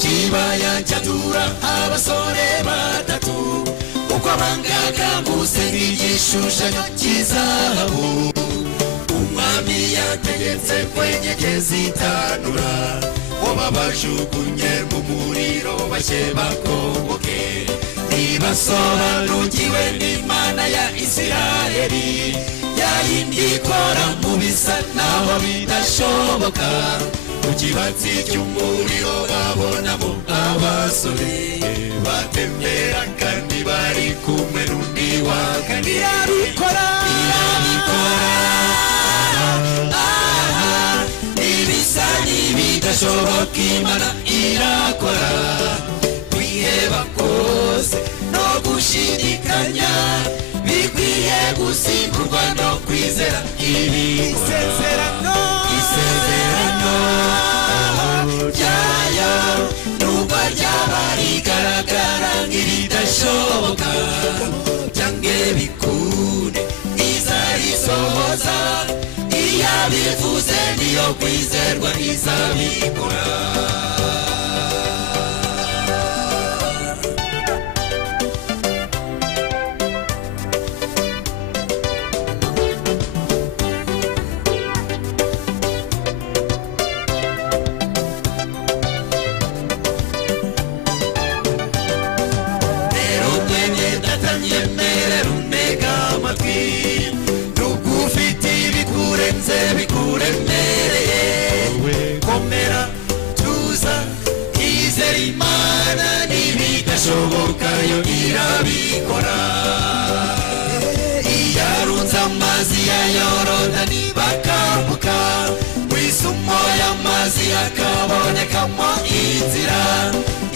Kibaya cyatura abasore batatu, uko bangaga gusenga igishushanyo cy'izahabu. Umwami yategetse kwenyegeza itanura, ngo babajugunye mu muriro bashye bakongoke. Ntibasobanukiwe n'Imana ya Isirayeli, yayindi ikora mu bisa naho bidashoboka. Ku kibatsi cy'umuriro babonamo abasore batemera kandi bari kumwe n'undi wa kane. Irabikora, ibisa n'ibidashoboka Imana irakora. Kwiheba kose no gushidikanya bikwiye gusimburwa no kwizera ibikora. Isezerano ryayo nubwo ryaba rigaragara nk'ibidashoboka, byange bikunde izarisohoza, iyo abivuze niyo kwizerwa izabikora. Bikuremereye komera tuza, izera Imana n'ibidashoboka yo irabikora. Iyarunze amazi ya Yorodani bakambuka, mu isumo y'amazi hakabonekamo inzira.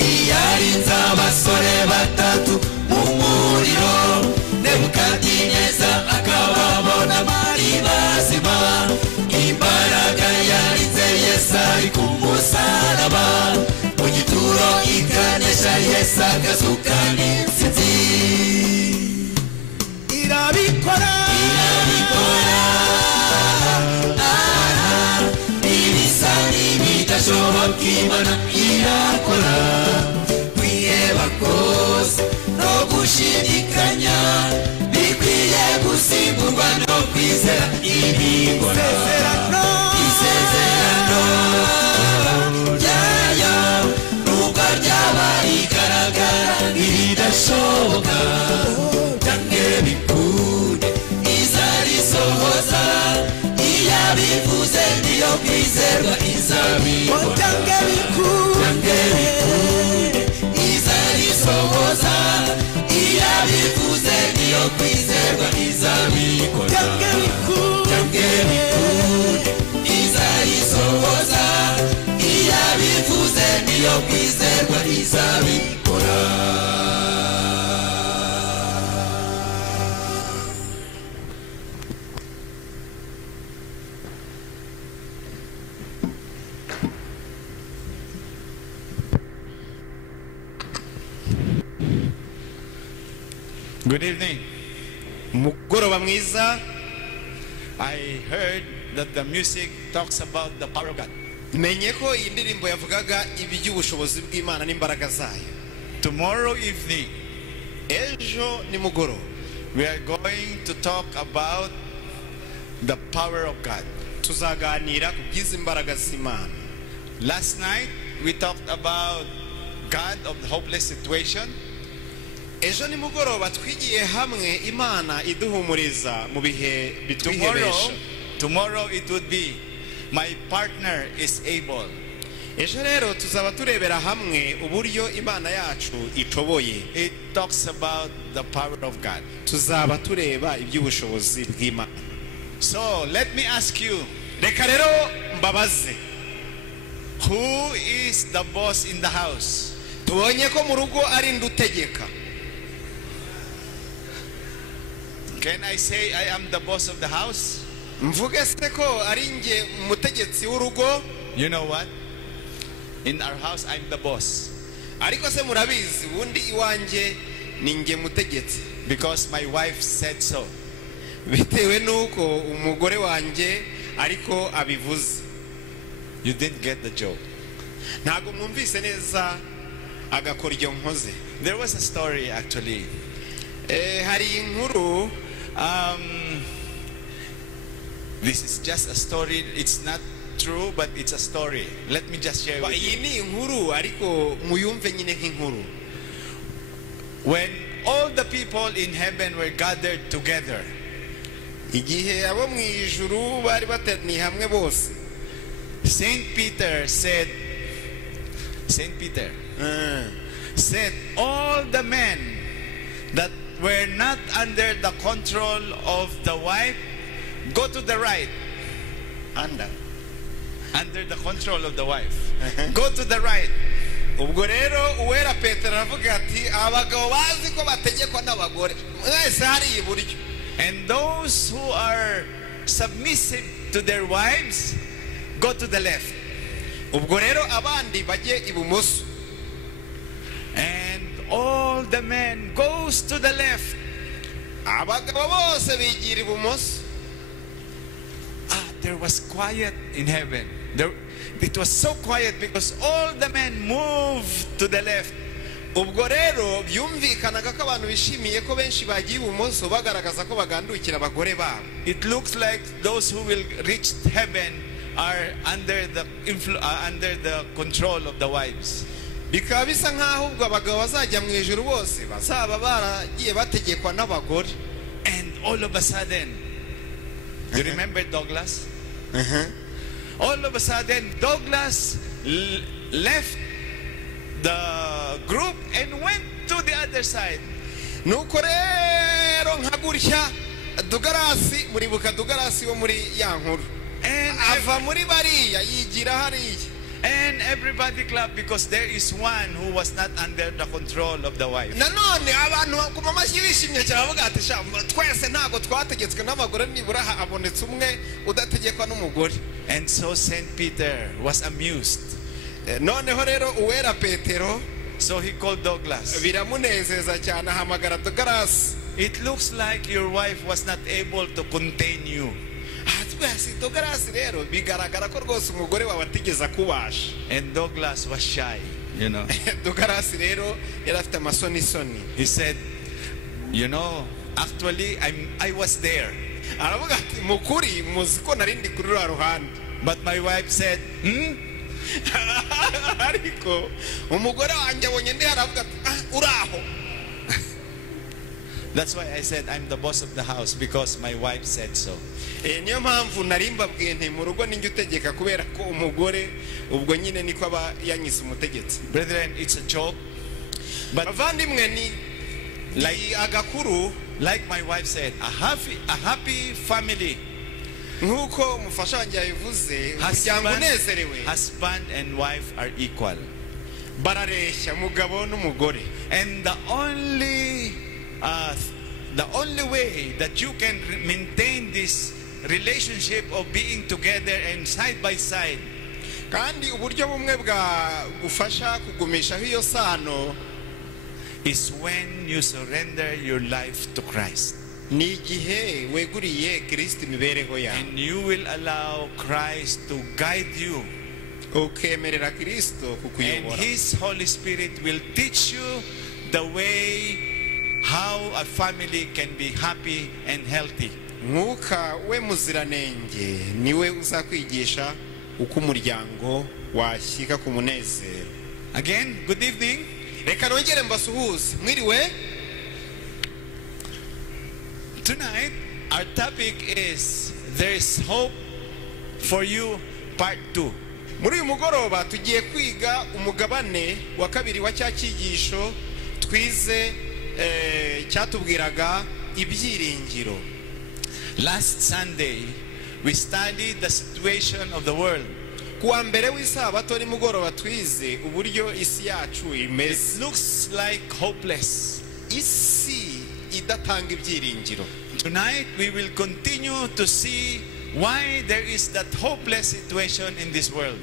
Iyarinze abasore batatu mu muriro, Nebukadineza akababona bari bazima. isakazuka n'insinzi irabikora ibisa n'ibidashoboka Imana irakora kwiheba kose no gushidikanya bikwiye gusimburwa no kwizera ibikora isezerano ryayo nubwo ryaba rigaragara nk'ibidashoboka byange bikunde izarisohoza iyo abivuze niyo kwizerwa izabikora byange bikunde izarisohoza iyo abivuze niyo kwizerwa izabikora byange bikunde izarisohoza iyo abivuze niyo kwizerwa izabikora. Good evening. Mugoroba mwiza. I heard that the music talks about the power of God. Menye ko iyi ndirimbo yavugaga iby'ubushobozi bw'Imana n'imbaraga zayo. Tomorrow evening, ejo nimugoroba, we are going to talk about the power of God. Tuzaganira ku by'izi mbaraga z'Imana. Last night we talked about God of the hopeless situation. Ejo nimugoroba twigiye hamwe Imana iduhumuriza mu bihe bitwihebesha. Tomorrow it would be my partner is able. Ejo rero tuzaba turebera hamwe uburyo Imana yacu itoboye. It talks about the power of God. Tuzaba tureba iby'ubushobozi bw'Imana. So let me ask you, reka rero mbabaze, who is the boss in the house? Tubonye ko mu rugo ari ndutegeka. Can I say I am the boss of the house? Mvuge se ko ari nge umutegetsi w'urugo? You know what? In our house I'm the boss. Ariko se murabizi ubundi iwanje ni nge mutegetsi. Because my wife said so. Bitewe nuko umugore wanje ariko abivuze. You didn't get the joke. Ntago mwumvise neza agakoryo nkoze. There was a story actually. Hari inkuru. This is just a story. It's not true, but it's a story. Let me just share with you. Iyi ni inkuru ariko muyumve nyine nk'inkuru. When all the people in heaven were gathered together, igihe abo mu ijuru bari bateraniye hamwe bose, Saint Peter said, all the men that were not under the control of the wife, go to the right. Under the control of the wife. Go to the right. Ubwo rero uwera Petero aravuga ati abagabo bazi ko bategekwa n'abagore mwese hari iburyo. And those who are submissive to their wives, go to the left. Ubwo rero abandi bajye ibumoso. And all the men goes to the left. Abagabo bose bigira ibumoso. There was quiet in heaven. It was so quiet because all the men moved to the left. Ubwo rero byumvikanaga ko abantu bishimiye ko benshi bagiye ibumoso bagaragaza ko bagandukira abagore babo. It looks like those who will reach heaven are under the control of the wives. Bikaba bisa nkaho ubwo abagabo bazajya mu ijuru bose bazaba baragiye bategekwa n'abagore. And all of a sudden, you remember Douglas? All of a sudden, Douglas left the group and went to the other side. Nuko rero nkagurya Dugarasi, muribuka Dugarasi wo muri ya nkuru. Ava muri bariya yigira hariya. And everybody clapped because there is one who was not under the control of the wife. Nanone abantu bakoma amashyi bishimye cyane bavuga ati twese ntago twategetswe n'abagore nibura abonetse umwe udategekwa n'umugore. And so Saint Peter was amused. Noneho rero uwera Petero So he called Douglas. biramunezeza cyane ahamagara Douglas. It looks like your wife was not able to contain you. Douglas rero bigaragara ko rwose umugore wawe atigeze akubasha. And Douglas was shy, you know. Douglas rero yari afite amasoni soni. He said, you know, actually I was there. Aravuga ati mukuri muzi ko nari ndi kuri ruhande. But my wife said, ariko umugore wanjye abonye ndi aravuga ati uraho. That's why I said I'm the boss of the house, because my wife said so. Niyo mpamvu nari mbabwiye nti mu rugo ninjye utegeka kubera ko umugore ubwo nyine niko aba yanyise umutegetsi. Brethren, it's a joke. But bavandimwe ni like agakuru, like my wife said, a happy family. Nkuko umufasha wanjye yabivuze, umuryango unezerewe. Husband and wife are equal. Barareshya mugabo n'umugore. And the only way that you can maintain this relationship of being together and side by side, kandi uburyo bumwe bwa gufasha kugumishaho iyo sano, is when you surrender your life to Christ. Ni igihe weguriye Kristo imibereho yawe. And you will allow Christ to guide you. Ukemerera Kristo kukuyobora. And His Holy Spirit will teach you the way how a family can be happy and healthy. Mwuka we muziranenge niwe uzakwigisha uko umuryango washyika ku munezero. Again, good evening. Reka nongere mbasuhuze. Mwiriwe. Tonight our topic is There is Hope for You Part 2. Muri uyu mugoroba tugiye kwiga umugabane wa kabiri wa cya cyigisho twize cyatubwiraga ibyiringiro. Last Sunday we studied the situation of the world. Kuwa mbere w'isabato ni mugoroba twize uburyo isi yacu imeze. It looks like hopeless. Isi idatanga ibyiringiro. Tonight we will continue to see why there is that hopeless situation in this world.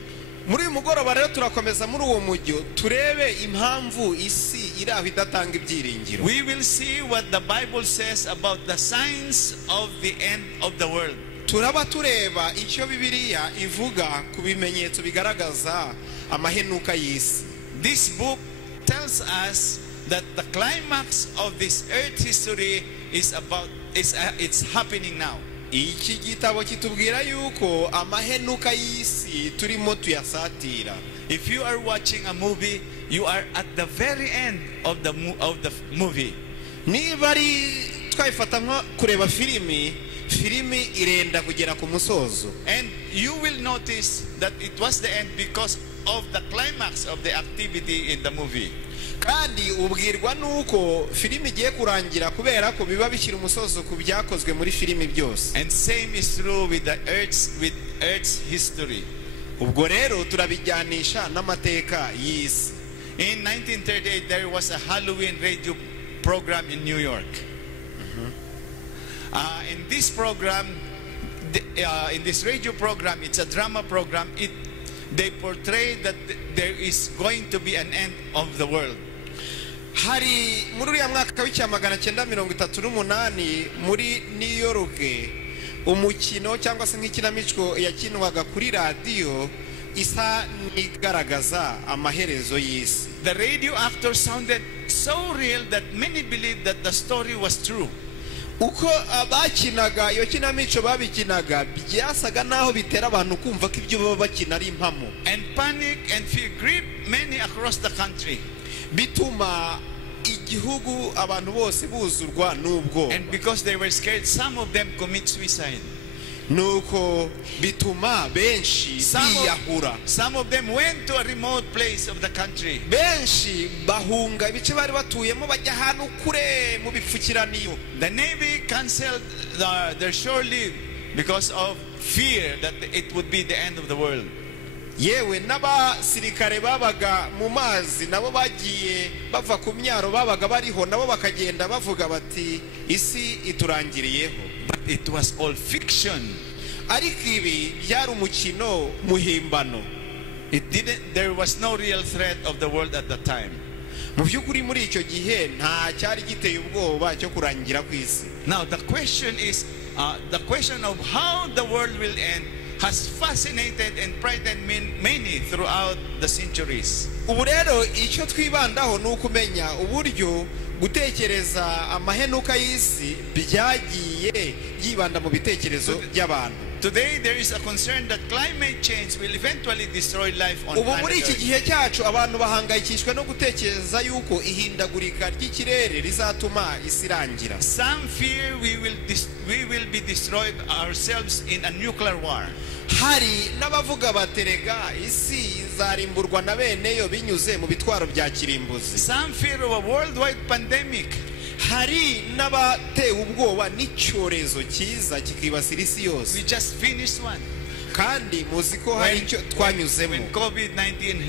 Muri uyu mugoroba rero turakomeza muri uwo mujyo turebe impamvu isi iri aho idatanga ibyiringiro. We will see what the Bible says about the signs of the end of the world. Turaba tureba icyo Bibiliya ivuga ku bimenyetso bigaragaza amahenuka y'isi. This book tells us that the climax of this earth history it's happening now. Iki gitabo kitubwira yuko amahenuka y'isi turimo tuyasatira. If you are watching a movie, you are at the very end of the movie. Niba ari twayifata nko kureba filimi irenda kugera ku musozo. And you will notice that it was the end because of the climax of the activity in the movie. Kandi ubwirwa nuko filimi igiye kurangira kubera ko biba bishyira umusozo ku byakozwe muri filimi byose. And same is true with the earth's history. Ubwo rero turabijyanisha n'amateka y'isi. In 1938 there was a Halloween radio program in New York. In this program, in this radio program, it's a drama program. They portray that there is going to be an end of the world. Hari muri uriya mwaka w'icyamagana 1938 muri New York umukino cyangwa se nk'ikinamico yakinwaga kuri radio isa nigaragaza amaherezo y'isi. The radio actor sounded so real that many believed that the story was true. Uko abakinaga iyo kinamico babikinaga byasaga naho bitera abantu kumva ko ibyo baba bakina ari impamo. And panic and fear gripped many across the country. Bituma igihugu abantu bose buzurwa n'ubwo. And because they were scared, some of them commit suicide. Nuko bituma benshi biyahura. Some of them went to a remote place of the country. Benshi bahunga ibice bari batuyemo bajya ahantu kure mu bipfukiraniyo. The Navy canceled their shore leave because of fear that it would be the end of the world. Yewe n'abasirikare babaga mu mazi nabo bagiye bava ku myaro babaga bariho nabo bakagenda bavuga bati isi iturangiriyeho. But it was all fiction. Ariko ibi byari umukino muhimbano. There was no real threat of the world at the time. mu by'ukuri muri icyo gihe nta cyari giteye ubwoba cyo kurangira ku isi. Now the question is, the question of how the world will end has fascinated and frightened many throughout the centuries. Ubu rero icyo twibandaho ni ukumenya uburyo gutekereza amahenuka y'isi byagiye yibanda mu bitekerezo by'abantu. Today there is a concern that climate change will eventually destroy life on ubu planet muri iki Earth. gihe cyacu abantu bahangayikishwa no gutekereza yuko ihindagurika ry'ikirere rizatuma isi irangira. Some fear we will be destroyed ourselves in a nuclear war. Hari n'abavuga baterega isi izarimburwa na beneyo binyuze mu bitwaro bya kirimbuzi. Some fear of a worldwide pandemic. Hari n'abatewe ubwoba n'icyorezo cyiza kikibasira isi yose. We just finished one. Kandi muzi ko hari icyo twanyuzemo. When COVID-19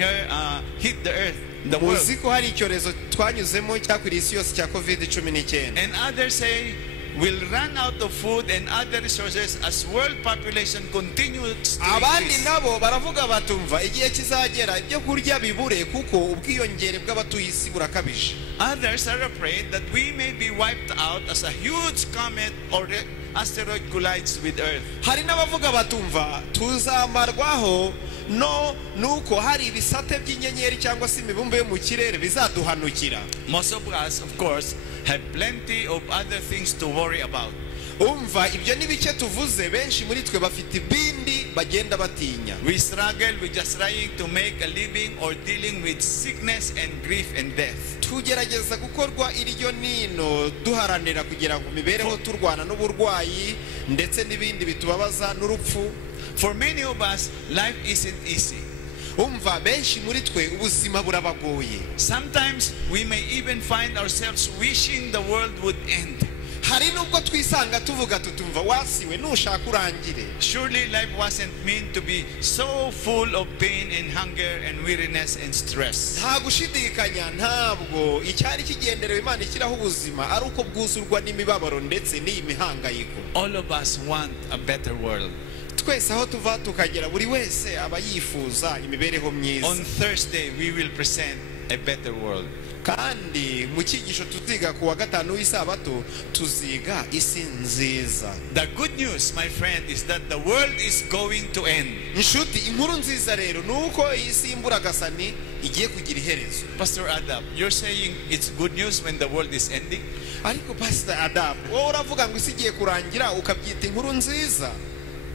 hit the earth, the world. Muzi ko hari icyorezo twanyuzemo cyakwiriye isi yose cya COVID-19. And others say we'll run out of food and other resources as world population continues to Abandi increase. nabo baravuga batumva igihe kizagera ibyo kurya bibure kuko ubwiyongere bw'abatuye isi burakabije. Others are afraid that we may be wiped out as a huge comet or asteroid collides with Earth. Hari n'abavuga batumva tuzamarwaho no nuko hari ibisate by'inyenyeri cyangwa se imibumbe yo mu kirere bizaduhanukira. Most of us, of course, have plenty of other things to worry about. Umva ibyo ni bike tuvuze, benshi muri twe bafite ibindi bagenda batinya. We struggle with just trying to make a living or dealing with sickness and grief and death. Tugerageza gukorwa iryo nino duharanira kugira ngo mibereho turwana n'uburwayi ndetse n'ibindi bitubabaza n'urupfu. For many of us, life isn't easy. Umva benshi muri twe ubuzima burabagoye. Sometimes we may even find ourselves wishing the world would end. Hari nubwo twisanga tuvuga tutumva wasiwe nushaka urangire. Surely life wasn't meant to be so full of pain and hunger and weariness and stress. Nta gushidikanya ntabwo icyari kigenderewe Imana ikiraho ubuzima ari uko bwuzurwa n'imibabaro ndetse n'imihangayiko. All of us want a better world. Twese aho tuva tukagera buri wese aba yifuza imibereho myiza. On Thursday we will present a better world. Kandi mu cyigisho tuziga ku wa gatanu w'isabato tuziga isi nziza. The good news, my friend, is that the world is going to end. Inshuti, inkuru nziza rero nuko isi imburagasani igiye kugira iherezo. Pastor Adam, you're saying it's good news when the world is ending? Ariko Pastor Adam, wowe uravuga ngo isi igiye kurangira ukabyita inkuru nziza.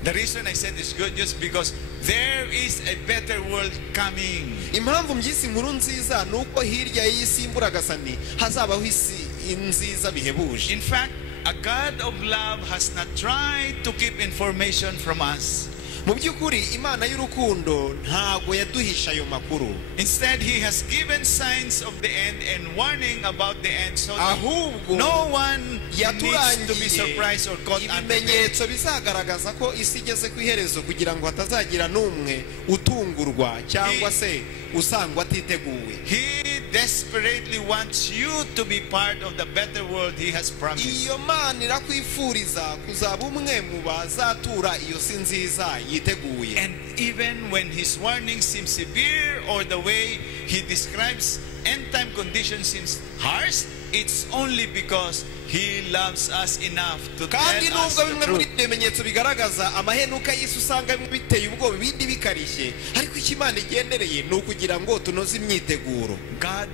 The reason I said it's good news because there is a better world coming. Impamvu mbyise inkuru nziza nuko hirya y'isi imburagasani hazabaho isi nziza bihebuje. In fact, a God of love has not tried to keep information from us. Mu by'ukuri Imana y'urukundo ntago yaduhisha ayo makuru. Instead, he has given signs of the end and warning about the end so that Ahubwo no one needs to be surprised or caught unaware. ibimenyetso bizagaragaza ko isi igeze ku iherezo kugira ngo hatazagira n'umwe utungurwa cyangwa se usangwa atiteguwe. He desperately wants you to be part of the better world he has promised. Iyo Mana irakwifuriza kuzaba umwe mu bazatura iyo si nziza yiteguye. And even when his warning seems severe or the way he describes end time conditions seems harsh, it's only because he loves us enough to tell Kandi us nubwo the bimwe muri truth. ibimenyetso bigaragaza amahenuka y'isi usanga bimwe biteye ubwoba ibindi bikarishye, ariko icyo Imana igendereye ni ukugira ngo tunoze imyiteguro. God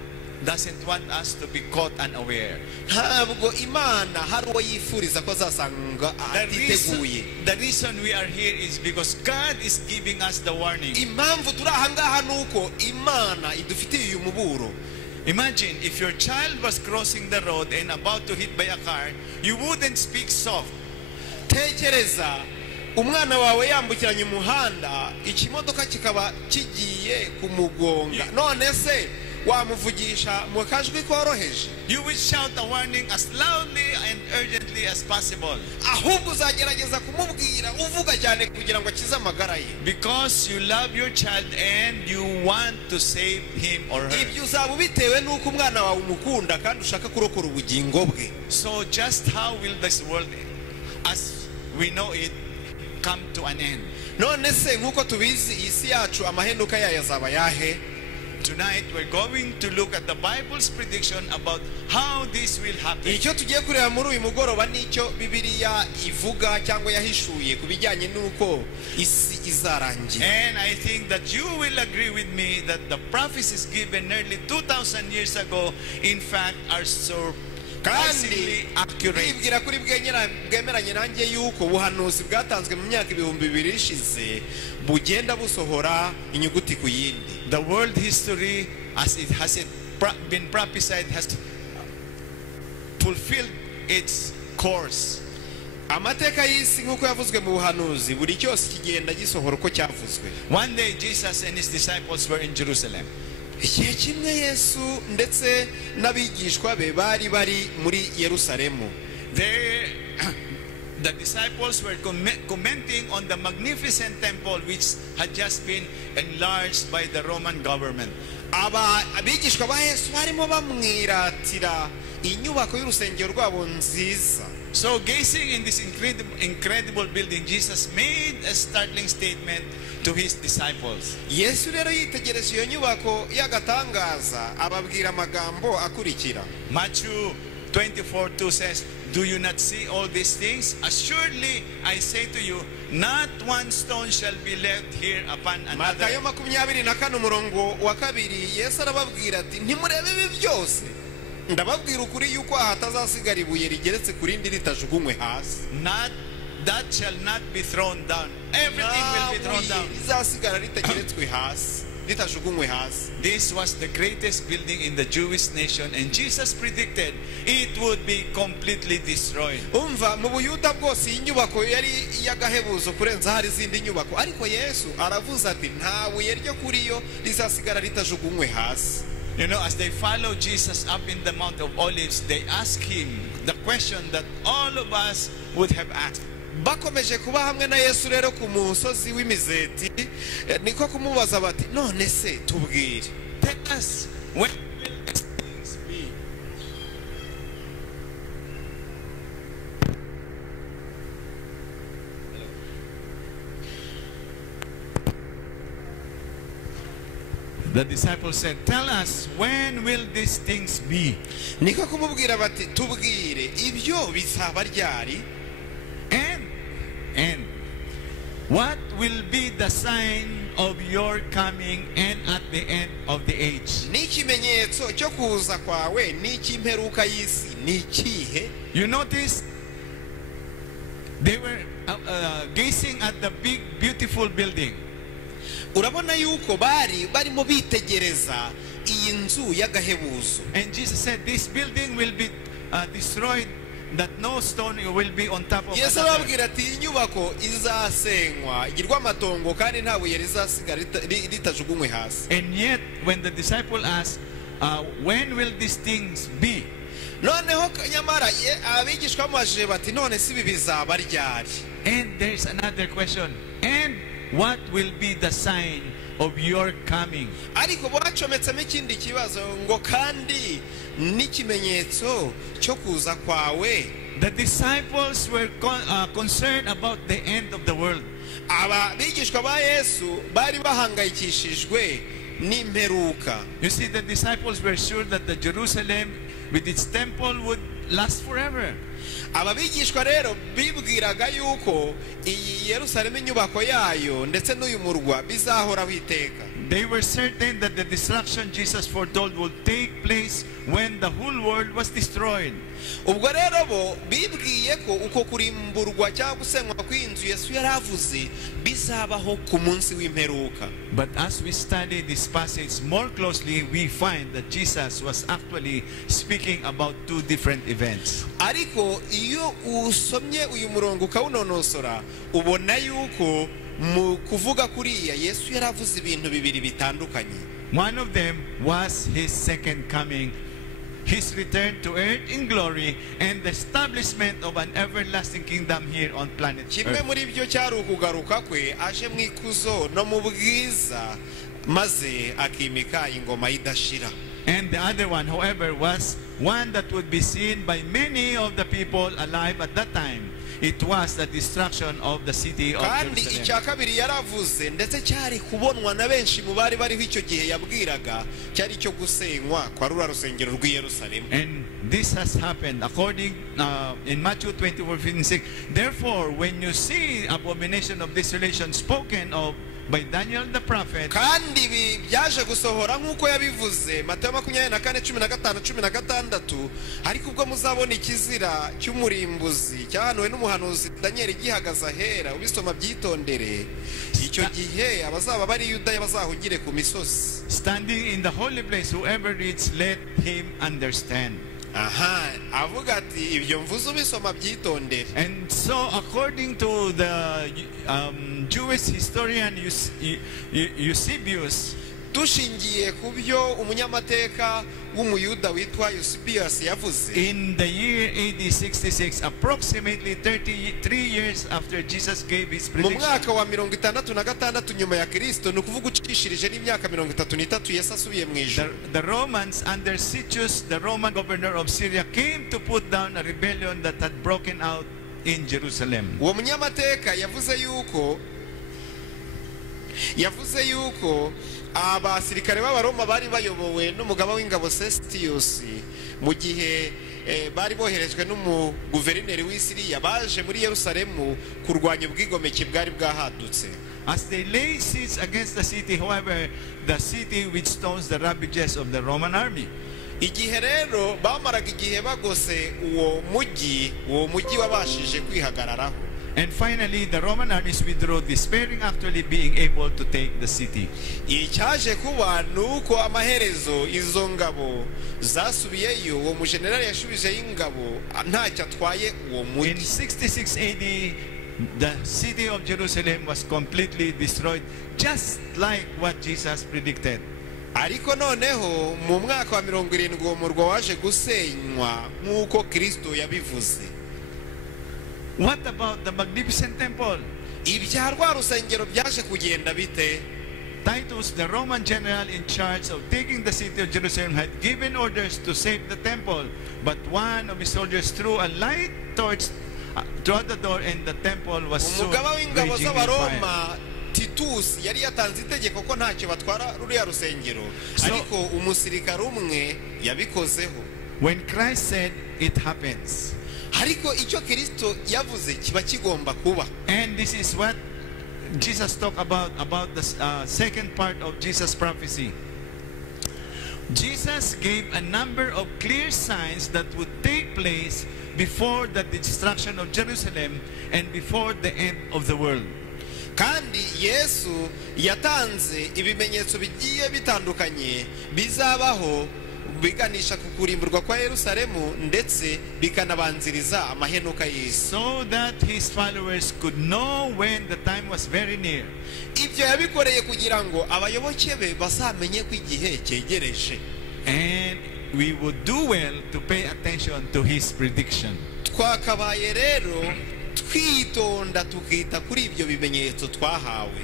doesn't want us to be caught unaware. Ntabwo Imana hari uwo yifuriza ko azasanga atiteguye. The reason we are here is because God is giving us the warning. Impamvu turi aha ngaha nuko Imana idufitiye uyu muburo. Imagine if your child was crossing the road and about to hit by a car, you wouldn't speak soft. Tekereza umwana wawe yambukiranye umuhanda ikimodoka kikaba kigiye kumugonga, none se wamuvugisha mu kajwi koroheje? You will shout a warning as loudly and urgently as possible. Ahubwo uzagerageza kumubwira uvuga cyane kugira ngo akize amagara ye. Because you love your child and you want to save him or her. Ibyo uzaba bitewe nuko umwana wawe umukunda kandi ushaka kurokora ubugingo bwe. So just how will this world, as we know it, come to an end? None se nkuko tubizi isi yacu amahenuka yayo azaba yahe? tonight we're going to look at the Bible's prediction about how this will happen. icyo tugiye kureba muri uyu mugoroba nicyo Bibiliya ivuga cyangwa yahishuye kubijyanye nuko isi izarangira. And I think that you will agree with me that the prophecies given nearly 2,000 years ago in fact are so kandi bibwira kuri bwemeranye nanjye yuko ubuhanuzi bwatanzwe mu myaka 2000 ishize bugenda busohora inyuguti ku yindi. The world history as it has been prophesied has fulfilled its course. Amateka y'isi nk'uko yavuzwe mu buhanuzi buri cyose kigenda gisohora uko cyavuzwe. One day Jesus and his disciples were in Jerusalem. Igihe kimwe Yesu ndetse n'abigishwa be bari muri Yerusalemu. There the disciples were commenting on the magnificent temple which had just been enlarged by the Roman government. Abigishwa ba Yesu barimo bamwiratira inyubako y'urusengero rwabo nziza. So gazing in this incredible building, Jesus made a startling statement to his disciples. Yesu rero yitegereje iyo nyubako y'agatangaza ababwira amagambo akurikira. Matthew 24:2 says, "Do you not see all these things? Assuredly I say to you, not one stone shall be left here upon another." Matayo 24 umurongo wa 2 Yesu arababwira ati ntimurebe ibi byose. Ndababwira ukuri yuko hatazasigara ibuye rigeretse ku rindi ritajugunywe hasi. Not that shall not be thrown down. Everything will be thrown down. Rizasigara ritageretswe hasi, ritajugunywe hasi. This was the greatest building in the Jewish nation, and Jesus predicted it would be completely destroyed. Umva mu Buyuda bwose inyubako yari yagahebuzo kurenza hari izindi nyubako, ariko Yesu aravuze ati nta buye ryo kuri yo rizasigara ritajugunywe hasi. You know, as they follow Jesus up in the Mount of Olives, they ask him the question that all of us would have asked. Bakomeje kuba hamwe na Yesu rero ku musozi w'imizeti niko kumubaza bati none se tubwire. Tell us, when will these things be? The disciples said, "Tell us, when will these things be?" Niko kumubwira bati tubwire ibyo bizaba ryari. And what will be the sign of your coming and at the end of the age? N'ikimenyetso cyo kuza kwawe n'ikimperuka y'isi n'ikihe? You notice they were gazing at the big beautiful building. Urabona yuko barimo bitegereza iyi nzu y'agahebuzo. And Jesus said this building will be destroyed, that no stone will be on top of Yesu another. arababwira ati inyubako izasenywa igirwa amatongo kandi nta buye rizasigara ritajugunywe hasi. And yet when the disciple asked, when will these things be? Noneho nyamara abigishwa bamubajije bati none si ibi bizaba ryari? And there is another question. And what will be the sign of your coming? Ariko bacometsemo ikindi kibazo ngo kandi n'ikimenyetso cyo kuza kwawe. The disciples were concerned about the end of the world. Aba bigishwa ba Yesu bari bahangayikishijwe n'imperuka. You see, the disciples were sure that the Jerusalem with its temple would last forever. Aba bigishwa rero bibwiraga yuko iyi Yerusalemu inyubako yayo ndetse n'uyu murwa bizahoraho iteka. They were certain that the destruction Jesus foretold would take place when the whole world was destroyed. Ubwo rero bo bibwiye ko uko kurimburwa cyangwa gusenywa kw'inzu Yesu yaravuze bizabaho ku munsi w'imperuka. But as we study this passage more closely, we find that Jesus was actually speaking about two different events. Ariko iyo usomye uyu murongo ukawunonosora ubona yuko mu kuvuga kuriya Yesu yaravuze ibintu bibiri bitandukanye. One of them was his second coming, his return to earth in glory, and the establishment of an everlasting kingdom here on planet Kimwe Earth. muri byo cyari ukugaruka kwe aje mu ikuzo no mu bwiza maze akimika ingoma idashira. And the other one, however, was one that would be seen by many of the people alive at that time. it was the destruction of the city of kandi Jerusalem. icya kabiri yaravuze ndetse cyari kubonwa na benshi mu bari bariho icyo gihe yabwiraga cyari cyo gusenywa kwa rura rusengero rw'i Yerusalemu. And this has happened according in Matthew 24:6. Therefore, when you see abomination of desolation spoken of by Daniel the prophet, kandi ibi byaje gusohora nk'uko yabivuze Matayo 24:15-16, ariko ubwo muzabona ikizira cy'umurimbuzi cyahanuwe n'umuhanuzi Daniel gihagaze ahera ubisoma byitondere, icyo gihe abazaba bari Yudaya bazahungire ku misozi. standing in the holy place, whoever reads, let him understand. Aha, avuga ati ibyo mvuze ubisoma byitondere. And so, according to the Jewish historian Eusebius, dushingiye ku byo umunyamateka w'umuyuda witwa Eusebius yavuze, in the year AD 66, approximately 33 years after Jesus gave his mu prediction, mwaka wa 66 nyuma ya Kristo, ni ukuvuga ucishirije n'imyaka 33 Yesu asubiye mu ijuru. the Romans under Sitius, the Roman governor of Syria, came to put down a rebellion that had broken out in Jerusalem. Uwo munyamateka yavuze yuko abasirikare b'abaroma bari bayobowe n'umugaba w'ingabo Sestius mu gihe bari boherejwe n'umuguverineri w'Isiriya baje muri Yerusalemu kurwanya ubwigomeke bwari bwahadutse. As they lay siege against the city, however, the city withstood the ravages of the Roman army. Igihe rero bamaraga igihe bagose uwo mujyi wabashije kwihagararaho. And finally, the Roman armies withdrew, despairing actually being able to take the city. Icyaje kuba nuko amaherezo izo ngabo zasubiyeyo, uwo mujenerali yashubije ingabo ntacyo atwaye uwo In mujyi. 66 AD, the city of Jerusalem was completely destroyed, just like what Jesus predicted. Ariko noneho mu mwaka wa 70 uwo murwa waje gusenywa nk'uko Kristo yabivuze. What about the magnificent temple? Ibya rwa rusengero byaje kugenda bite? Titus, the Roman general in charge of taking the city of Jerusalem, had given orders to save the temple, but one of his soldiers threw a light torch through the door, and the temple was soon Umugaba w'ingabo raging in fire. z'Abaroma Titus yari yatanze itegeko ko ntacyo batwara ruriya rusengero, ariko umusirikare umwe yabikozeho. When Christ said, it happens. Ariko icyo Kristo yavuze kiba kigomba kuba. And this is what Jesus talked about the second part of Jesus' prophecy. Jesus gave a number of clear signs that would take place before the destruction of Jerusalem and before the end of the world. Kandi Yesu yatanze ibimenyetso bigiye bitandukanye bizabaho biganisha ku kurimburwa kwa Yerusalemu ndetse bikanabanziriza amahenuka y'isi, so that his followers could know when the time was very near. Ibyo yabikoreye kugira ngo abayoboke be bazamenye ko igihe cyegereje. And we would do well to pay attention to his prediction. Twakabaye rero twitonda tukita kuri ibyo bimenyetso twahawe.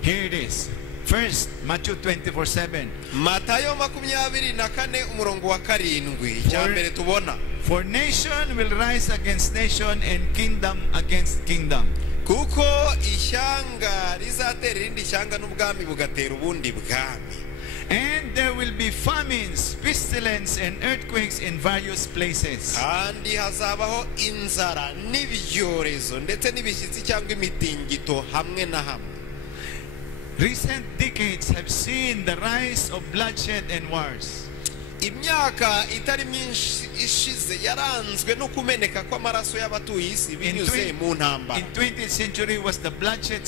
Here it is. First, Matthew 24:7. Matayo 24:7 icya mbere tubona. For nation will rise against nation and kingdom against kingdom. Kuko ishyanga rizatera irindi shyanga n'ubwami bugatera ubundi bwami. And there will be famines, pestilence, and earthquakes in various places. Kandi hazabaho inzara n'ibyorezo ndetse n'ibishyitsi cyangwa imitingito hamwe na hamwe. Recent decades have seen the rise of bloodshed and wars. Imyaka itari myinshi ishize yaranzwe no kumeneka kw'amaraso y'abatuye isi binyuze mu ntambara. In 20th century was the bloodshed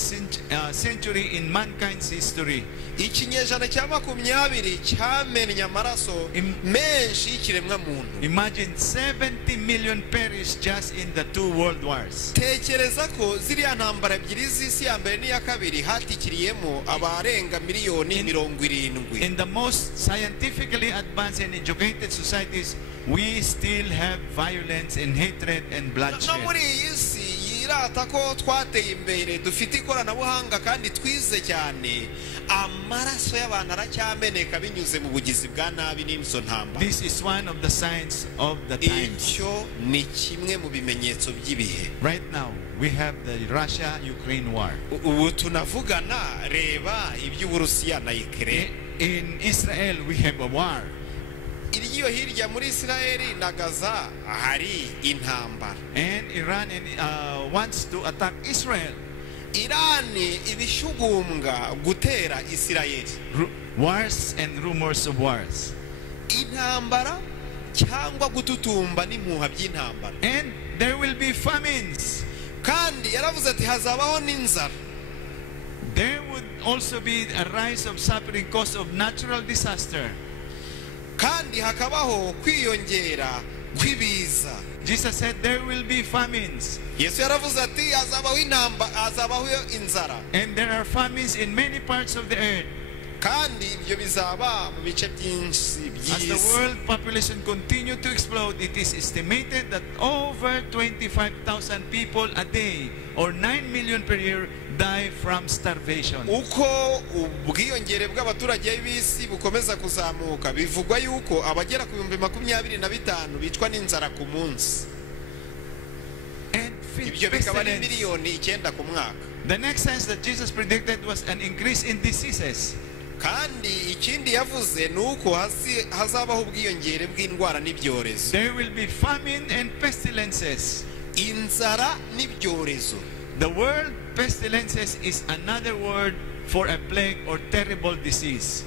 century in mankind's history. Ikinyejana cya 20 cyamennye amaraso menshi y'ikiremwa muntu. Imagine 70 million perished just in the two world wars. Tekereza ko ziriya ntambara ebyiri z'isi ya mbere n'iya kabiri hatikiriyemo abarenga miliyoni 70. In the most scientifically advanced and educated societies, we still have violence and hatred and bloodshed. No muri iyi si twirata ko twateye imbere dufite ikoranabuhanga kandi twize cyane, amaraso y'abantu aracyameneka binyuze mu bugizi bwa nabi n'izo ntambara. This is one of the signs of the times. Icyo ni kimwe mu bimenyetso by'ibihe. Right now we have the Russia-Ukraine war. Ubu tunavugana, reba iby'Uburusiya na Ukraine. In Israel we have a war. Iriyo hirya muri Israeli na Gaza hari intambara. And Iran wants to attack Israel. Iran ibishugumbwa gutera Israeli. Wars and rumors of wars. Intambara cyangwa gututumba n'impuha by'intambara. And there will be famines. Kandi yaravuze ati hazabaho n'inzara. There would also be a rise of suffering cause of natural disaster. Kandi hakabaho kwiyongera kwibiza. Jesus said there will be famines. Yesu yaravuze ati hazabaho hazabaho inzara. And there are famines in many parts of the earth. Kandi ibyo bizaba mu bice byinshi by'isi. As the world population continue to explode, it is estimated that over 25,000 people a day, or 9 million per year, die from starvation. Uko ubwiyongere bw'abaturage b'isi bukomeza kuzamuka, bivugwa yuko abagera ku 25,000 bicwa n'inzara ku munsi. Ibyo bikaba ari miliyoni 9 ku mwaka. The next sense that Jesus predicted was an increase in diseases. Kandi ikindi yavuze nuko hazabaho ubwiyongere bw'indwara n'ibyorezo. There will be famine and pestilences. Inzara n'ibyorezo. The word pestilences is another word for a plague or terrible disease.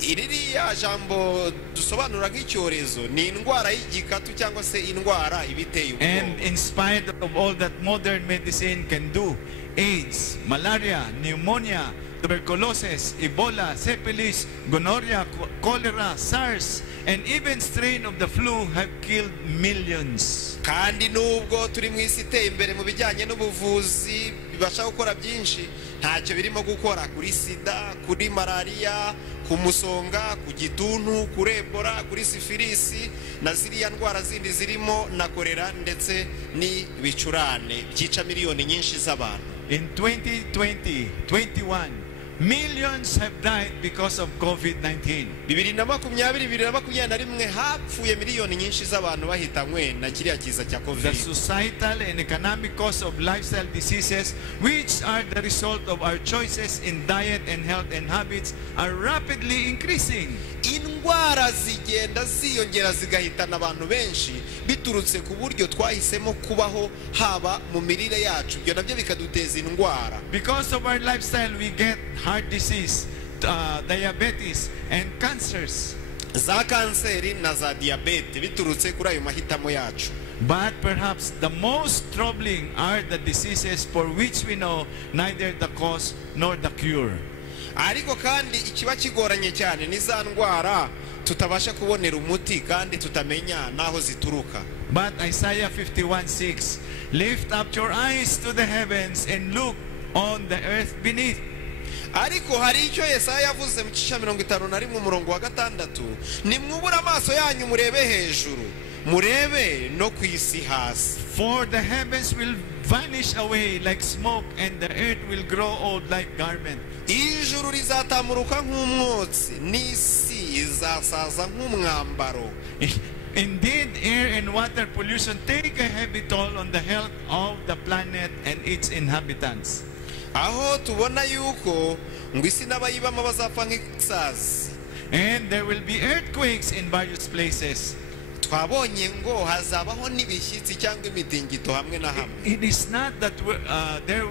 Iririya jambo dusobanura nk'icyorezo ni indwara y'igikatu cyangwa se indwara ibiteye ubwoba. And in spite of all that modern medicine can do, AIDS, malaria, pneumonia, tuberculosis, Ebola, syphilis, gonorrhea, cholera, SARS, and even strain of the flu have killed millions. Kandi nubwo turi mu isi iteye imbere mu bijyanye n'ubuvuzi bibasha gukora byinshi, ntacyo birimo gukora kuri sida, kuri malaria, ku musonga, ku gituntu, kuri Ebola, kuri sifilisi na ziriya ndwara zindi zirimo na kolera ndetse n'ibicurane byica miliyoni nyinshi z'abantu. In 2020-21, millions have died because of COVID-19. 2021 hapfuye miliyoni nyinshi z'abantu bahitanywe na kiriya kiza cya COVID. The societal and economic cause of lifestyle diseases, which are the result of our choices in diet and health and habits, are rapidly increasing. Indwara zigenda ziyongera zigahitana abantu benshi biturutse ku buryo twahisemo kubaho haba mu mirire yacu, byo nabyo bikaduteza indwara. Because of our lifestyle we get heart disease, diabetes and cancers. Za kanseri na za diabete biturutse kuri ayo mahitamo yacu. But perhaps the most troubling are the diseases for which we know neither the cause nor the cure. Ariko kandi ikiba kigoranye cyane ni za ndwara tutabasha kubonera umuti kandi tutamenya naho zituruka. But Isaiah 51:6, lift up your eyes to the heavens and look on the earth beneath. Ariko hari icyo Yesaya yavuze mu gice 51:6, nimwubura amaso yanyu murebe hejuru, murebe no ku isi hasi. For the heavens will vanish away like smoke and the earth will grow old like garment. Ijuru rizatamuruka nk'umwotsi n'isi izasaza nk'umwambaro. Indeed, air and water pollution take a heavy toll on the health of the planet and its inhabitants. Aho tubona yuko ngo isi n'abayibamo bazapfa nk'isazi. And there will be earthquakes in various places. Twabonye ngo hazabaho n'ibishyitsi cyangwa imitingito hamwe na hamwe. It is not that there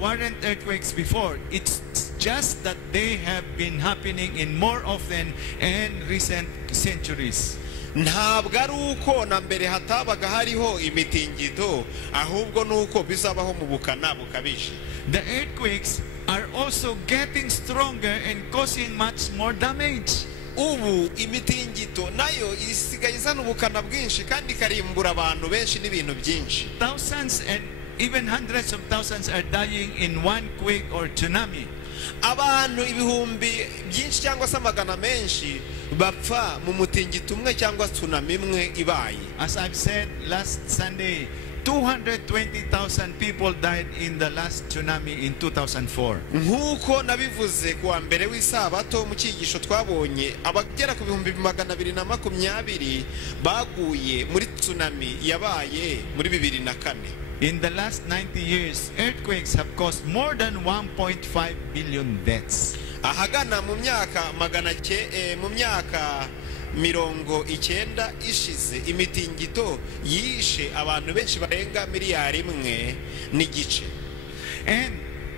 weren't earthquakes before. It's just that they have been happening in more often in recent centuries. Ntabwo ari uko na mbere hatabaga hariho imitingito, ahubwo nuko bizabaho mu bukana bukabije. The earthquakes are also getting stronger and causing much more damage. Ubu imitingito nayo isigaye izana ubukana bwinshi kandi ikarimbura abantu benshi n'ibintu byinshi. Thousands and even hundreds of thousands are dying in one quake or tsunami. Abantu ibihumbi byinshi cyangwa se amagana menshi bapfa mu mutingito umwe cyangwa tsunami imwe ibaye. As I've said last Sunday, 220,000 people died in the last tsunami in 2004. nkuko nabivuze kuwa mbere w'isabato mu cyigisho twabonye abagera ku 220 baguye muri tsunami yabaye muri 2004. In the last 90 years, earthquakes have caused more than 1.5 billion deaths. Ahagana mu myaka mu myaka 90 ishize imitingito yishe abantu benshi barenga miliyari 1 n'igice. And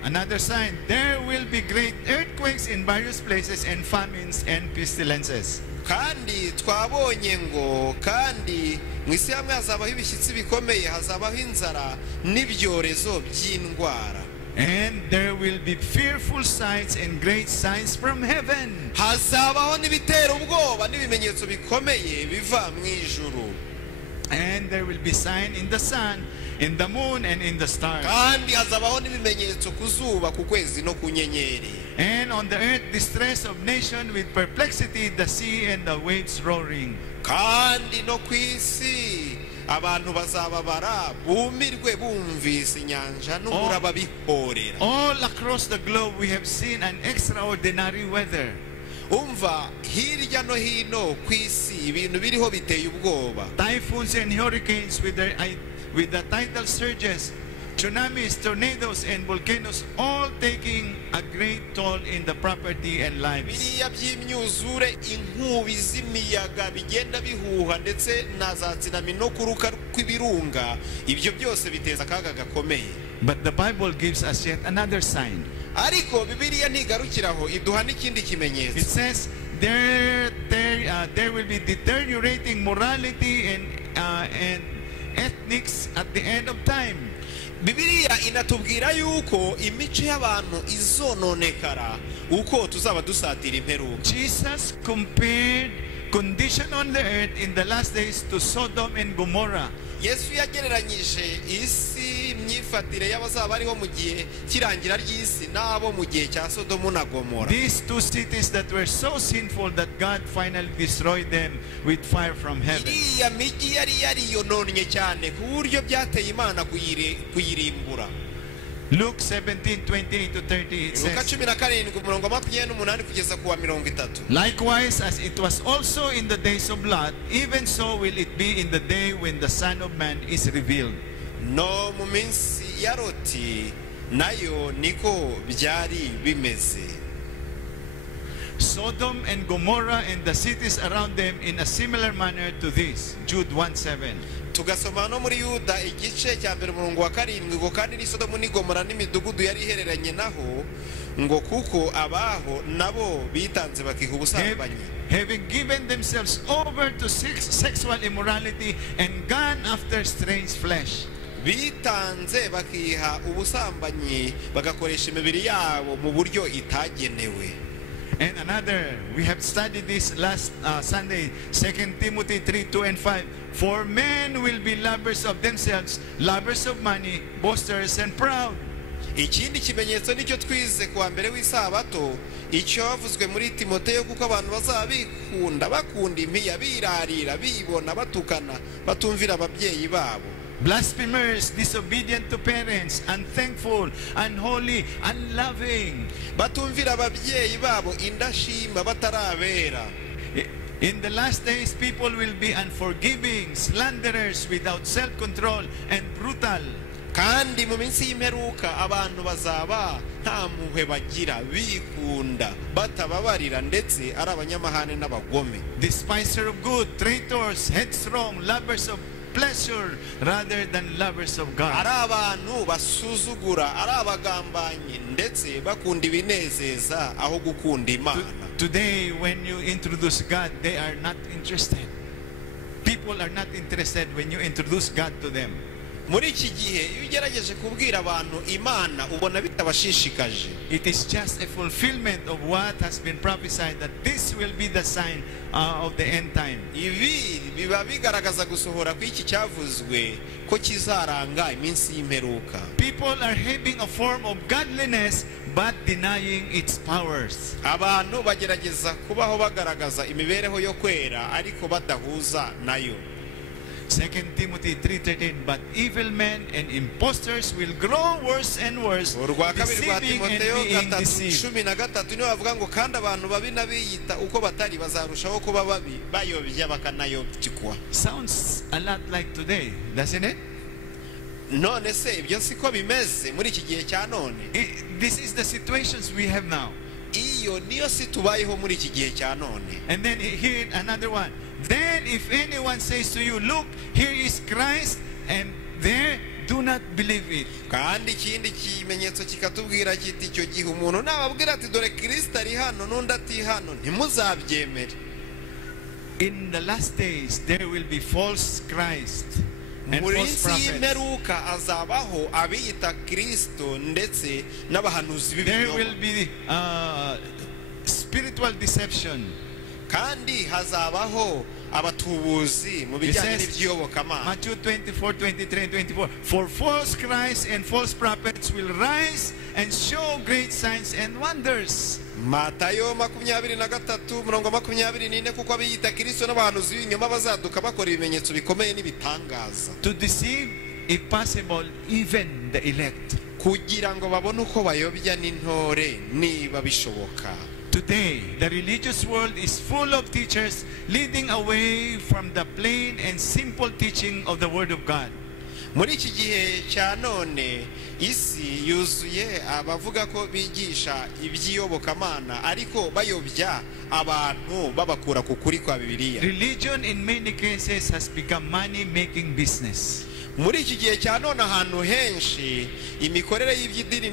another sign, there will be great earthquakes in various places and famines and pestilences. Kandi twabonye ngo kandi mu isi hamwe hazabaho ibishyitsi bikomeye, hazabaho inzara n'ibyorezo by'indwara. And there will be fearful sights and great signs from heaven. Hazabaho n'ibitera ubwoba n'ibimenyetso bikomeye biva mu ijuru. And there will be sign in the sun, in the moon, and in the stars. Kandi hazabaho n'ibimenyetso ku zuba, ku kwezi no ku nyenyeri. And on the earth distress of nation with perplexity, the sea and the waves roaring. Kandi no ku isi abantu bazababara bumirwe bumvise inyanja n'umuraba bihorera. All across the globe we have seen an extraordinary weather. Umva hirya no hino ku isi ibintu biriho biteye ubwoba. Typhoons and hurricanes with the tidal surges, tsunamis, tornadoes, and volcanoes, all taking a great toll in the property and lives. Biriya by'imyuzure, inkubi z'imiyaga bigenda bihuha ndetse na za tsunami no kuruka kw'ibirunga, ibyo byose biteza akaga gakomeye. But the Bible gives us yet another sign. Ariko Bibiliya ntigarukiraho, iduha n'ikindi kimenyetso. It says there will be deteriorating morality and ethnics at the end of time. Bibiliya inatubwira yuko imico y'abantu izononekara uko tuzaba dusatira imperuka. Jesus compared condition on the earth in the last days to Sodom and Gomorrah. Yesu yagereranyije isi myifatire y'abazaba ariho mu gihe kirangira ry'isi n'abo mu gihe cya Sodomu na Gomora. These two cities that were so sinful that God finally destroyed them with fire from heaven. Iriya migi yari yariyononnye cyane ku buryo byateye Imana kuyirimbura. Luke 17:28 to 30 it says, likewise as it was also in the days of Lot, even so will it be in the day when the Son of Man is revealed. No mu minsi ya Loti nayo niko byari bimeze. Sodom and Gomorrah and the cities around them in a similar manner to this. Jude 1:7. Tugasoma no muri Yuda igice cya 7 ngo kandi ni Sodomu ni Gomora n'imidugudu yari ihereranye naho ngo kuko abaho nabo bitanze bakiha ubusambanyi, having given themselves over to sexual immorality and gone after strange flesh. Bitanze bakiha ubusambanyi bagakoresha imibiri yabo mu buryo itagenewe. And another, we have studied this last Sunday, 2 Timothy 3:2 and 5. For men will be lovers of themselves, lovers of money, boasters and proud. Ikindi kimenyetso nicyo twize kuwa mbere w'isabato, icyo havuzwe muri Timoteyo, kuko abantu bazabikunda bakunda impiya, birarira, bibona, batukana, batumvira ababyeyi babo. Blasphemers, disobedient to parents, unthankful, unholy, unloving. Batumvira ababyeyi babo, indashima, batarabera. In the last days, people will be unforgiving, slanderers, without self-control, and brutal. Kandi mu minsi y'imperuka abantu bazaba nta mpuhwe bagira, bikunda, batababarira, ndetse ari abanyamahane n'abagome. Despiser of good, traitors, headstrong, lovers of pleasure rather than lovers of God. Ari abantu basuzugura, ari abagambanyi, ndetse bakunda ibinezeza aho gukunda Imana. Today when you introduce God, they are not interested. People are not interested when you introduce God to them. Muri iki gihe iyo ugerageje kubwira abantu Imana ubona bitabashishikaje. It is just a fulfillment of what has been prophesied, that this will be the sign of the end time. Ibi biba bigaragaza gusohora kw'iki cyavuzwe ko kizaranga iminsi y'imperuka. People are having a form of godliness but denying its powers. Abantu bagerageza kubaho bagaragaza imibereho yo kwera ariko badahuza nayo. 2 Timothy 3:13, but evil men and impostors will grow worse and worse, urwa kabiri rwa deceiving and timoteyo being deceived. 3:13 niho bavuga ngo kandi abantu babi n'abiyita uko batari bazarushaho kuba babi bayobya bakanayobyikwa. Sounds a lot like today, doesn't it? None se ibyo siko bimeze muri iki gihe cya none? This is the situations we have now. Iyo niyo si tubayeho muri iki gihe cya none. And then here another one. Then if anyone says to you, look, here is Christ, and there, do not believe it. Kandi ikindi kimenyetso kikatubwira kiti icyo gihe umuntu nababwira ati dore Kristo ari hano n'undi ati hano ntimuzabyemere. In the last days there will be false Christ and false prophets. Y'imperuka azabaho abiyita Kristo ndetse n'abahanuzi There b'ibinyoma. will be spiritual deception. Kandi hazabaho abatubuzi mu bijyanye n'iby'iyobokamana. Matthew 24:23 and 24. For false Christs and false prophets will rise and show great signs and wonders. Matayo 23:24 kuko abiyita Kristo n'abahanuzi b'ibinyoma bazaduka bakora ibimenyetso bikomeye n'ibitangaza. To deceive, if possible, even the elect. Kugira ngo babone uko bayobya n'intore niba bishoboka. Today, the religious world is full of teachers leading away from the plain and simple teaching of the Word of God. Muri iki gihe cya none isi yuzuye abavuga ko bigisha iby'iyobokamana ariko bayobya abantu babakura ku kuri kwa Bibiliya. Religion in many cases has become money-making business. Muri iki gihe cya none ahantu henshi imikorere y'iby'idini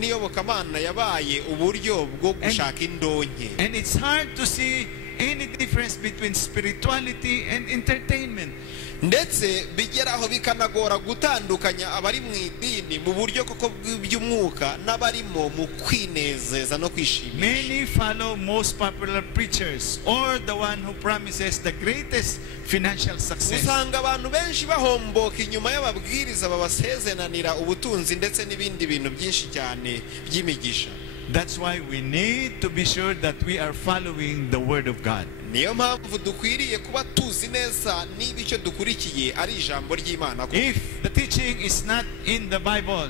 n'iyobokamana yabaye uburyo bwo gushaka indonke. And it's hard to see any difference between spirituality and entertainment. Ndetse bigeraho bikanagora gutandukanya abari mu idini mu buryo koko bw'umwuka n'abarimo mu kwinezeza no kwishimisha. Many follow most popular preachers or the one who promises the greatest financial success. Usanga abantu benshi bahomboka inyuma y'ababwiriza babasezeranira ubutunzi ndetse n'ibindi bintu byinshi cyane by'imigisha. That's why we need to be sure that we are following the Word of God. Niyo mpamvu dukwiriye kuba tuzi neza niba icyo dukurikiye ari ijambo ry'Imana. If the teaching is not in the Bible,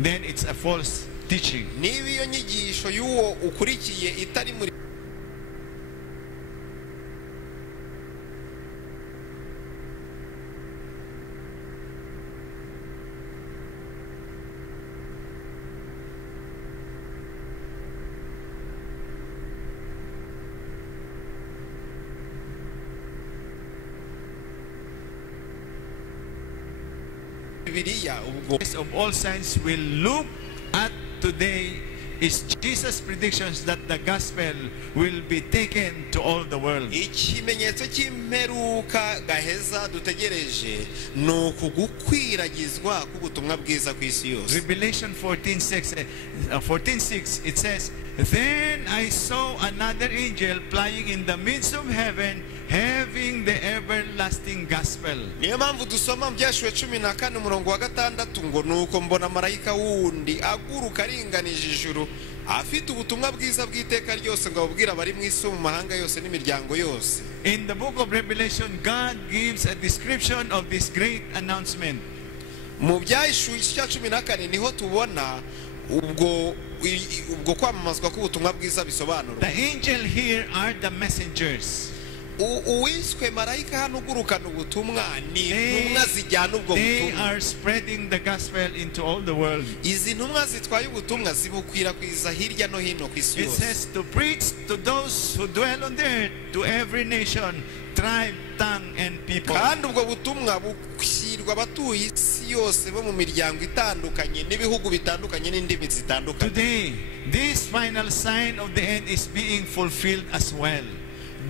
then it's a false teaching. Niba iyo nyigisho y'uwo ukurikiye itari muri Of all signs will look at today is Jesus' predictions that the gospel will be taken to all the world. Ikimenyetso cy'imperuka gaheza dutegereje no kugukwiragizwa k'ubutumwa bwiza ku isi yose. Revelation 14:6 it says, then I saw another angel flying in the midst of heaven, having the everlasting gospel. Niyo mpamvu dusoma mu Byashuwe 14:6 ngo nuko mbona marayika wundi aguruka aringanije ijuru afite ubutumwa bwiza bw'iteka ryose ngo abubwire abari mu isi mu mahanga yose n'imiryango yose. In the book of Revelation, God gives a description of this great announcement. Mu Byashuwe 14 niho tubona ubwo kwamamazwa k'ubutumwa bwiza bisobanura. The angel here are the messengers. Uwiswe marayika hano ugurukana ubutumwa ni intumwa zijyana ubwo butumwa. They are spreading the gospel into all the world. Izi ntumwa zitwaye ubutumwa zibukwirakwiza hirya no hino ku isi It yose. says to preach to those who dwell on the earth, to every nation, tribe, tongue and people. Kandi ubwo butumwa bushyirwa abatuye isi yose bo mu miryango itandukanye n'ibihugu bitandukanye n'indimi zitandukanye. Today, this final sign of the end is being fulfilled as well.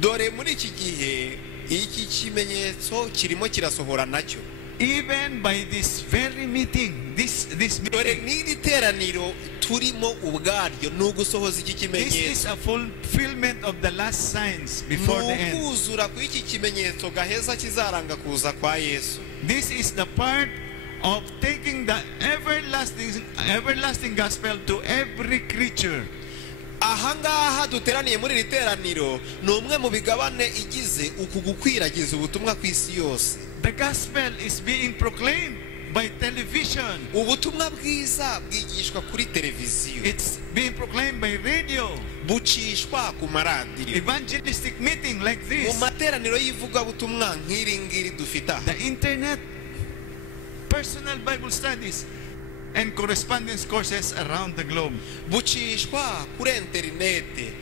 Dore muri iki gihe iki kimenyetso kirimo kirasohora nacyo. Even by this very meeting, this Dore meeting, n'iri teraniro turimo ubwaryo ni ugusohoza iki this kimenyetso. is a fulfillment of the last signs before the end. Nukuzura ku iki kimenyetso gaheza kizaranga kuza kwa Yesu. This is the part of taking the everlasting gospel to every creature. ahangaha duteraniye muri iri teraniro ni umwe mu bigabane igize uku gukwiragiza ubutumwa ku isi yose. The gospel is being proclaimed by television. Ubutumwa bwiza bwigishwa kuri televiziyo. It's being proclaimed by radio. Bucishwa ku maradiyo. Evangelistic meeting like this. Mu materaniro y'ivugabutumwa nk'iri ngiri dufita. The internet, personal Bible studies, and correspondence courses around the globe. Bucishwa kuri interinete.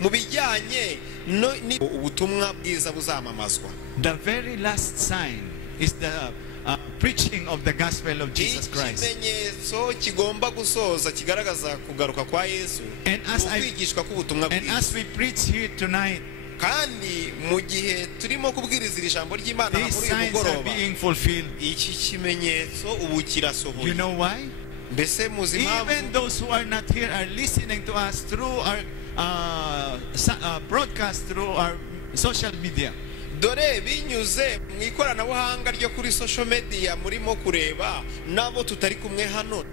Mu bijyanye ubutumwa bwiza buzamamazwa. The very last sign is the preaching of the gospel of Jesus Christ. Ikimenyetso kigomba gusoza kigaragaza kugaruka kwa Yesu. And as we preach here tonight, kandi mu gihe turimo kubwiriza iri jambo ry'Imana muri uyu mugoroba, iki kimenyetso ubu kirasohoye. You know why? Mbese muzi impamvu? Even those who are not here are listening to us through our broadcast through our social media. Dore binyuze mu ikoranabuhanga ryo kuri social media murimo kureba nabo tutari kumwe hano,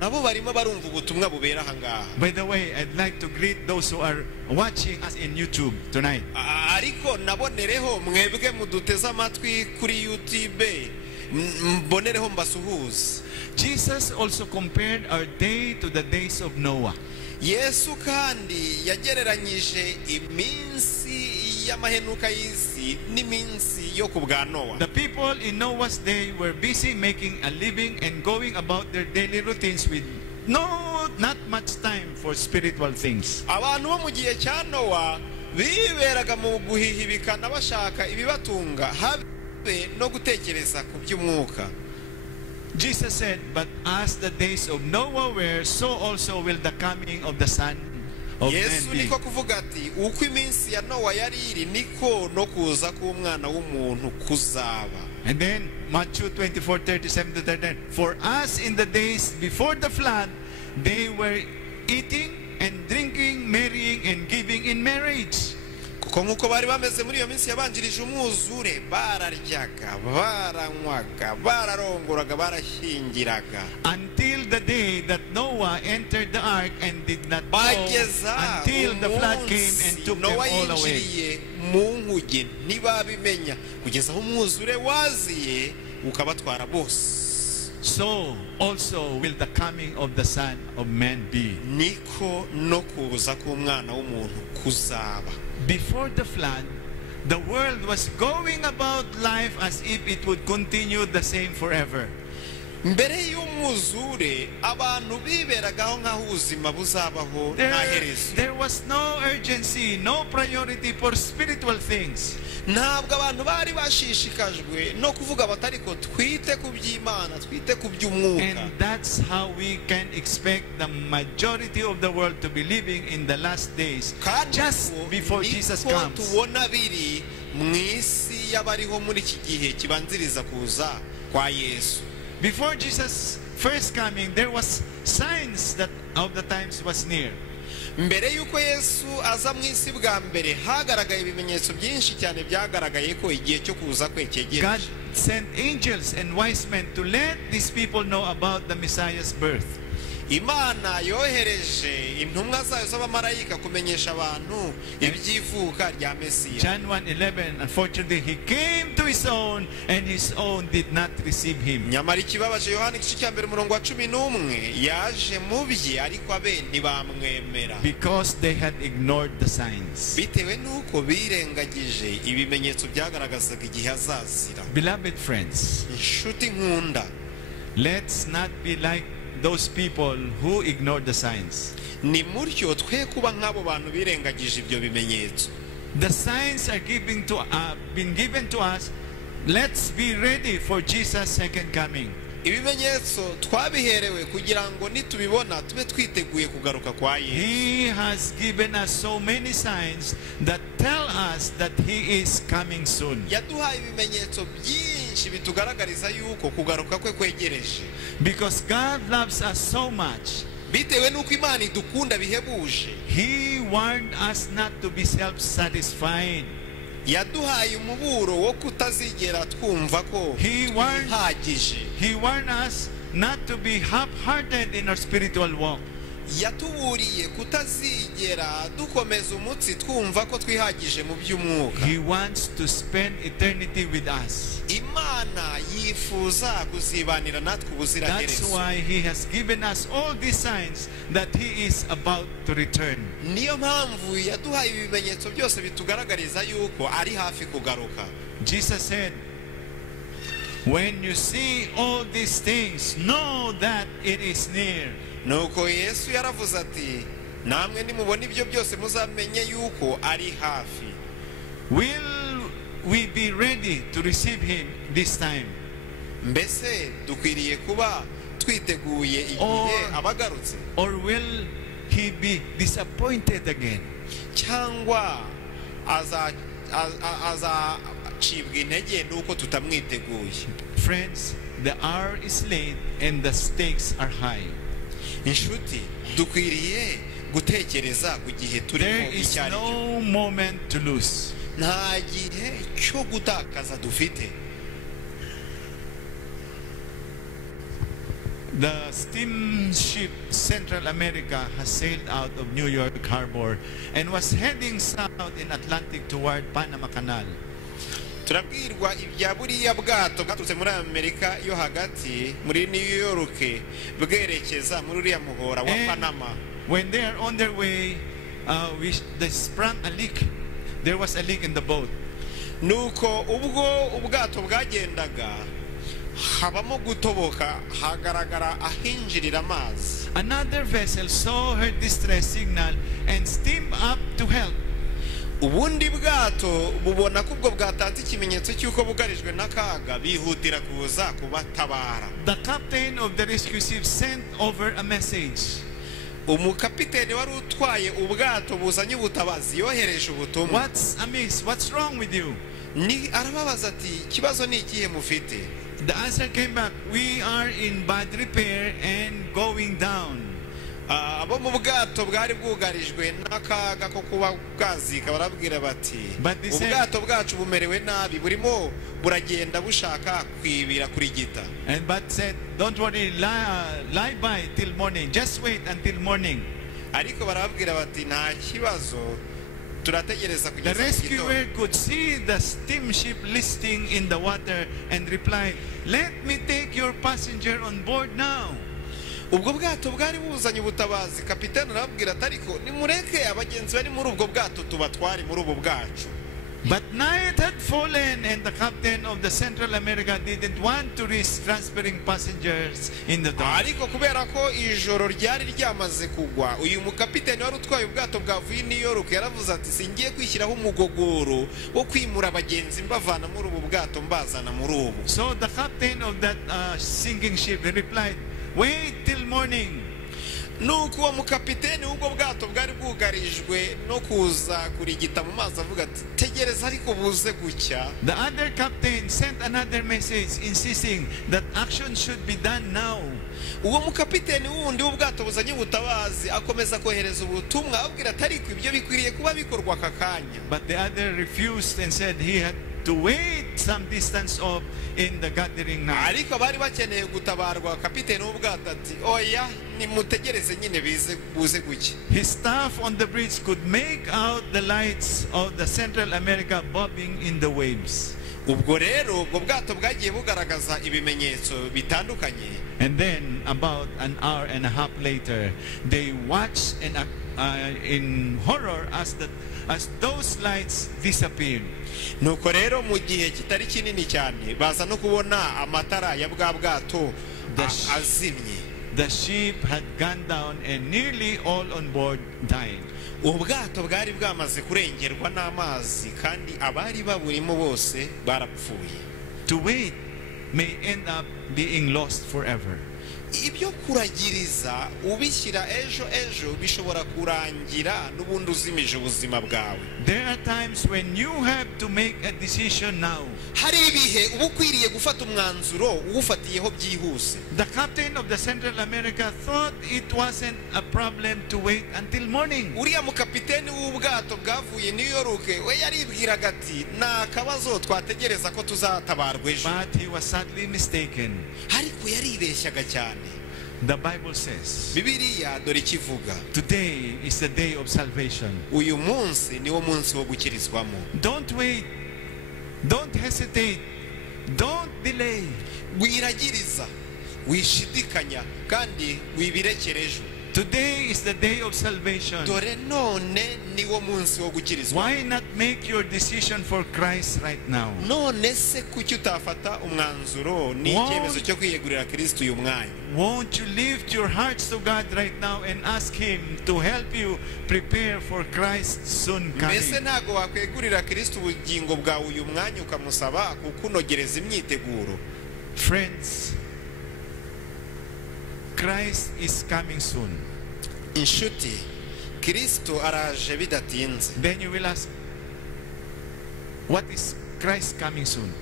nabo barimo barumva ubutumwa bubera ahangaha. By the way, I'd like to greet those who are watching us in YouTube tonight. Ariko nabonereho mwebwe muduteza amatwi kuri YouTube, mbonereho mbasuhuza. Jesus also compared our day to the days of Noah. Yesu kandi yagereranyije iminsi y'amahenuka y'isi n'iminsi yo ku bwa Nowa. The people in Noah's day were busy making a living and going about their daily routines with not much time for spiritual things. Abantu bo mu gihe cya Nowa biberaga mu guhihibikana bashaka ibibatunga habe no gutekereza ku by'umwuka. Jesus said, but as the days of Noah were, so also will the coming of the Son of Man Yesu be. niko kuvuga ati uko iminsi ya Nowa yari iri niko no kuza k'umwana w'umuntu kuzaba. And then Matthew 24:37-39. For us in the days before the flood, they were eating and drinking, marrying and giving in marriage. Kuko nkuko bari bameze muri iyo minsi yabanjirije umwuzure, bararyaga, baranywaga, bararongoraga, barashyingiraga. Until the day that Noah entered the ark and did not go until the flood came and took them all away. Mu nkuge ntibabimenya kugeza aho umwuzure waziye ukabatwara bose. So also will the coming of the Son of Man be. Niko no kuza k'umwana w'umuntu kuzaba. Before the flood, the world was going about life as if it would continue the same forever. Mbere y'umwuzure abantu biberagaho nk'aho ubuzima buzabaho nta herezo. There was no urgency, no priority for spiritual things. Ntabwo abantu bari bashishikajwe no kuvuga batari ko twite ku by'Imana, twite ku by'umwuka. And that's how we can expect the majority of the world to be living in the last days, just before Jesus comes. Tubona biri mu isi y'abariho muri iki gihe kibanziriza kuza kwa Yesu. Before Jesus' first coming, there was signs that of the times was near. Mbere yuko Yesu aza mu isi bwa mbere hagaragaye ibimenyetso byinshi cyane byagaragaye ko igihe cyo kuza kwe cyegereje. God sent angels and wise men to let these people know about the Messiah's birth. Imana yohereje intumwa zayo z'abamarayika kumenyesha abantu ibyivuka rya Mesiya. John 1:11, unfortunately he came to his own and his own did not receive him. Nyamara ikibabaje Yohana igice cya mbere umurongo wa 11 yaje mu bye ariko abe ntibamwemera. Because they had ignored the signs. Bitewe nuko birengagije ibimenyetso byagaragazaga igihe azazira. Beloved friends, inshuti nkunda, let's not be like those people who ignore the signs. Ni muryo twe kuba nk'abo bantu birengagije ibyo bimenyetso. The signs are been given to us. Let's be ready for Jesus' second coming. ibimenyetso twabiherewe kugira ngo nitubibona tube twiteguye kugaruka kwa Yesu. He has given us so many signs that tell us that he is coming soon. Yaduhaye ibimenyetso byinshi bitugaragariza yuko kugaruka kwe kwegereje. Because God loves us so much. Bitewe nuko Imana idukunda bihebuje. He warned us not to be self-satisfied. Yaduhaye umuburo wo kutazigera twumva ko twihagije. He warned us not to be half-hearted in our spiritual walk. Yatuburiye kutazigera dukomeza umutsi twumva ko twihagije mu by'umwuka. He wants to spend eternity with us. Imana yifuza kuzibanira natwe ubuziraherezo. That's why he has given us all these signs that he is about to return. Niyo mpamvu yaduhaye ibimenyetso byose bitugaragariza yuko ari hafi kugaruka. Jesus said, when you see all these things, know that it is near. Nuko Yesu yaravuze ati, namwe nimubona ibyo byose muzamenye yuko ari hafi. Will we be ready to receive him this time? Mbese dukwiriye kuba twiteguye igihe abagarutse? Or will he be disappointed again? Cyangwa azacibwa intege nuko tutamwiteguye? Friends, the hour is late and the stakes are high. Inshuti, dukwiriye gutekereza ku gihe turimo icyari cyo. There is no moment to lose. Nta gihe cyo gutakaza dufite. The steamship Central America has sailed out of New York Harbor and was heading south in Atlantic toward Panama Canal. Turabwirwa ibya buriya bwato bwaturutse muri Amerika yo hagati muri New York bwerekeza muri uriya muhora wa Panama. When they are on their way, they sprung a leak. There was a leak in the boat. Nuko ubwo ubwato bwagendaga habamo gutoboka hagaragara ahinjirira amazi. Another vessel saw her distress signal and steamed up to help. Ubundi bwato bubona ko ubwo bwatanze ikimenyetso cy'uko bugarijwe n'akaga bihutira kuza kubatabara. The captain of the rescue ship sent over a message. Umukapiteni wari utwaye ubwato buzanye ubutabazi yohereje ubutumwa. What's amiss? What's wrong with you? Ni arababaza ati kibazo ni ikihe mufite? The answer came back, we are in bad repair and going down. Abo mu bwato bwari bwugarijwe n'akaga ko kuba bwazika barabwira bati ubwato bwacu bumerewe nabi burimo buragenda bushaka kwibira kuri gita. And but said, don't worry, lie by till morning, just wait until morning. Ariko barabwira bati nta kibazo turategereza kugeza The rescuer could see the steamship listing in the water and replied, let me take your passenger on board now. Ubwo bwato bwari buzanye ubutabazi. Kapiteni arabwira ati ariko nimureke abagenzi bari muri ubwo bwato tubatware muri ubu bwacu. But night had fallen and the captain of the Central America didn't want to risk transferring passengers in the dark. Ariko kubera ko ijoro ryari ryamaze kugwa, uyu mukapiteni wari utwaye ubwato bwavuye New York yaravuze ati singiye kwishyiraho umugogoro wo kwimura abagenzi mbavana muri ubu bwato mbazana muri ubu. So the captain of that sinking ship replied, wait till morning. Nuko uwo mukapiteni w'ubwo bwato bwari bwugarijwe no kuza kurigita mu mazi avuga ati tegereza ariko buze gucya. The other captain sent another message insisting that action should be done now. Uwo mukapiteni wundi w'ubwato buzanye ubutabazi akomeza kohereza ubutumwa abwira ati ariko ibyo bikwiriye kuba bikorwa aka kanya. But the other refused and said he had to wait some distance off in the gathering night. Ariko bari bakeneye gutabarwa. Kapiteni w'ubwato ati oya nimutegereze nyine buze gucya. His staff on the bridge could make out the lights of the Central America bobbing in the waves. Ubwo rero ubwo bwato bwagiye bugaragaza ibimenyetso bitandukanye. And then about an hour and a half later they watched in horror as those lights disappeared. Nuko rero mu gihe kitari kinini cyane baza no kubona amatara ya bwa bwato azimye. The ship had gone down and nearly all on board died. Ubwato bwari bwamaze kurengerwa n'amazi kandi abari baburimo bose barapfuye. To wait may end up being lost forever. ibyo kuragiriza ubishyira ejo bishobora kurangira n'ubundi uzimije ubuzima bwawe. There are times when you have to make a decision now. hari ibihe uba ukwiriye gufata umwanzuro uwufatiyeho byihuse. The captain of the Central America thought it wasn't a problem to wait until morning. uriya mukapiteni w'ubwato bwavuye New York we yaribwiraga ati nta kabazo twategereza ko tuzatabarwa ejo. But he was sadly mistaken. ariko yaribeshyaga cyane. The Bible says, Bibiliya dore ikivuga. today is the day of salvation. uyu munsi niwo munsi wo gukirizwamo. Don't wait. Don't hesitate. Don't delay. wiragiriza wishidikanya kandi wibirekere ejo. Today is the day of salvation. dore none niwo munsi wo gukirizwa. Why not make your decision for Christ right now? none se kuki utafata umwanzuro n'icyemezo cyo kwiyegurira Kristo uyu mwanya? Won't you lift your hearts to God right now and ask Him to help you prepare for Christ's soon mbese coming? ntago wakwegurira Kristo ubugingo bwawe uyu mwanya ukamusaba kukunogereza imyiteguro? Friends, Christ is coming soon. inshuti, Kristo araje bidatinze. Then you will ask, what is Christ coming soon?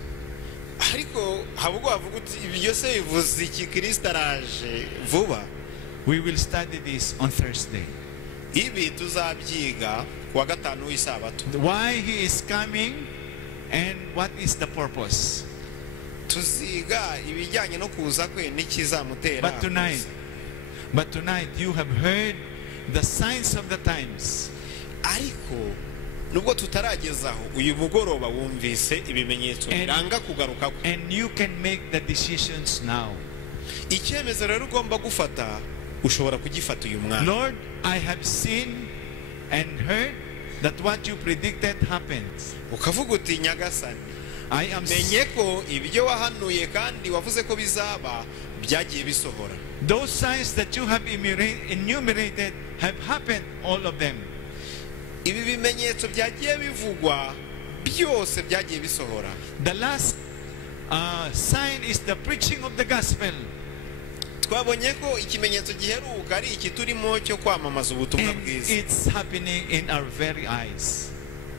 ariko habwo wavuga uti ibyo se bivuze iki? Kristo araje vuba. We will study this on Thursday. ibi tuzabyiga kuwa gatanu w'isabato. Why He is coming and what is the purpose. tuziga ibijyanye no kuza kwe n'ikizamutera. But tonight you have heard the signs of the times. ariko nubwo tutaragezaho uyu mugoroba wumvise ibimenyetso biranga kugaruka kwe. And you can make the decisions now. icyemezo rero ugomba gufata ushobora kugifata uyu mwanya. Lord, I have seen and heard that what you predicted happens. ukavuga uti nyagasani, I am menye ko ibyo wahanuye kandi wavuze ko bizaba byagiye bisohora. those signs that you have enumerated have happened, all of them. ibi bimenyetso byagiye bivugwa byose byagiye bisohora. The last sign is the preaching of the gospel. twabonye ko ikimenyetso giheruka ari iki turimo cyo kwamamaza ubutumwa And bwiza. it's happening in our very eyes.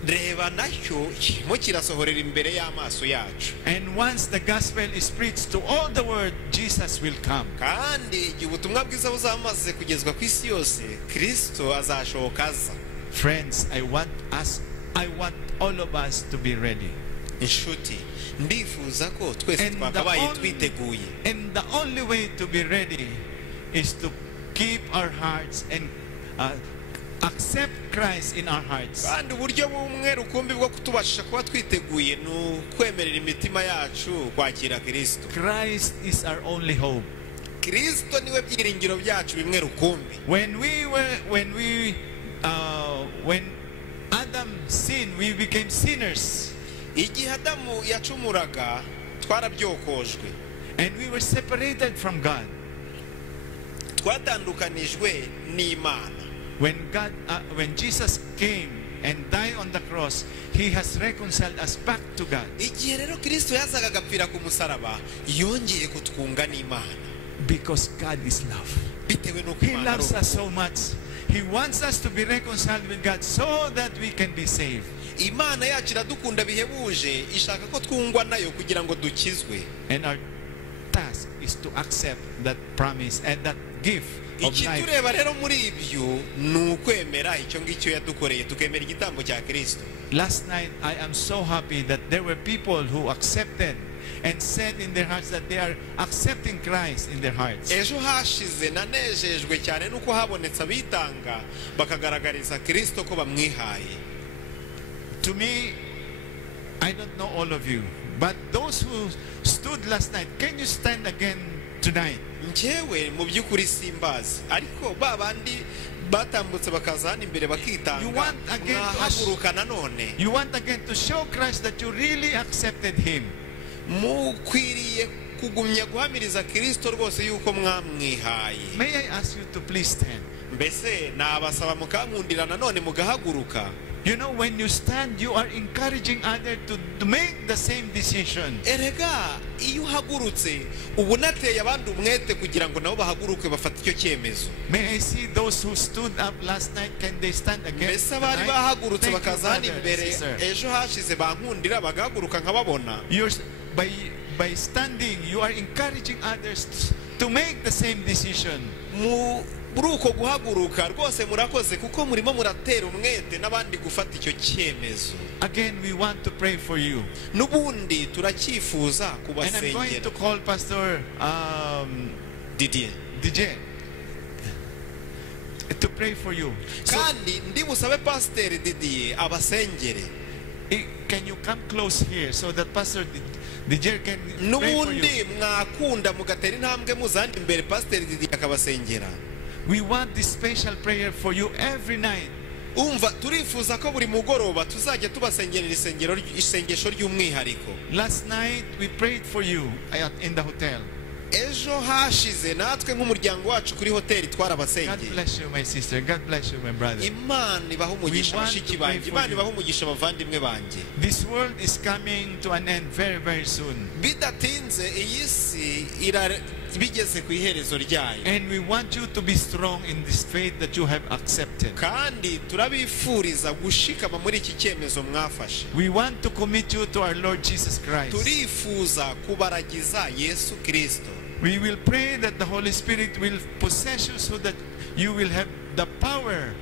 reba nacyo kirimo kirasohorera imbere y'amaso yacu. And once the gospel is preached to all the world, Jesus will come. kandi igihe ubutumwa bwiza buzamaze kugezwa ku isi yose, Kristo azashoka aza. Friends, I want all of us to be ready. inshuti, ndifuza ko twese twakabaye twiteguye. And the only way to be ready is to keep our hearts and accept Christ in our hearts. kandi uburyo bumwe rukumbi bwo kutubasha kuba twiteguye ni ukwemerera imitima yacu kwakira Kristo. Christ is our only hope. Kristo niwe byiringiro byacu bimwe rukumbi. When Adam sinned, we became sinners. igihe Adamu yacumuraga twarabyokojwe. And we were separated from God. twatandukanijwe n'Imana. When Jesus came and died on the cross, He has reconciled us back to God. igihe rero Kristo yazaga agapfira ku musaraba yongeye kutwunga n'Imana. Because God is love. bitewe n'uko He Imana loves us so much. He wants us to be reconciled with God so that we can be saved. Imana yacu iradukunda bihebuje, ishaka ko twungwa nayo kugira ngo dukizwe. And our task is to accept that promise and that gift of life. ikitureba rero muri ibyo ni ukwemera icyo ngicyo yadukoreye, tukemera igitambo cya Kristo. Last night I am so happy that there were people who accepted and said in their hearts that they are accepting Christ in their hearts. ejo hashize nanejejwe cyane nuko habonetse abitanga bakagaragariza Kristo ko bamwihaye. To me, I don't know all of you, but those who stood last night, can you stand again tonight? njyewe mu by'ukuri simbazi, ariko ba bandi batambutse bakaza hano imbere bakitanga, mwahaguruka nanone. You want again to show Christ that you really accepted Him. mukwiriye kugumya guhamiriza Kristo rwose yuko mwamwihaye. May I ask you to please stand? mbese nabasaba mukankundira nanone mugahaguruka. You know, when you stand, you are encouraging others to make the same decision. erega iyo uhagurutse ubu nateye abandi umwete kugira ngo nabo bahaguruke bafate icyo cyemezo. May I see those who stood up last night, can they stand again? Mbese bari bahagurutse bakaza hano imbere ejo hashize bankundira bagahaguruka nkababona. By standing, you are encouraging others to make the same decision. Muri uko guhaguruka rwose murakoze kuko murimo muratera umwete n'abandi gufata icyo cyemezo. Again, we want to pray for you. N'ubundi turacyifuza And I'm going to kubasengera. call Pastor DJ to pray for you. So, Kandi ndi busabe Pastor Didier abasengere. can you come close here so that Pastor DJ can pray for N'ubundi you? mwakunda mugatera intambwe muzandi imbere Pastor Didier akabasengera. We want this special prayer for you every night. Umva turifuza ko buri mugoroba tuzajya tubasengerera isengesho ry'umwihariko. Last night we prayed for you in the hotel. Ejo hashize natwe nk'umuryango wacu kuri hoteli God twarabasengeye. bless you, my sister. God bless you, my brother. Imana ibaha umugisha We want bashiki to pray banjye, for Imana you. ibaha umugisha abavandimwe banjye. This world is coming to an end very, very soon. Bidatinze iyi si bigeze ku iherezo ryayo. And we want you to be strong in this faith that you have accepted. Kandi turabifuriza gushikama muri iki cyemezo mwafashe. We want to commit you to our Lord Jesus Christ. Turifuza kubaragiza Yesu Kristo. We will pray that the Holy Spirit will possess you so that you will have the power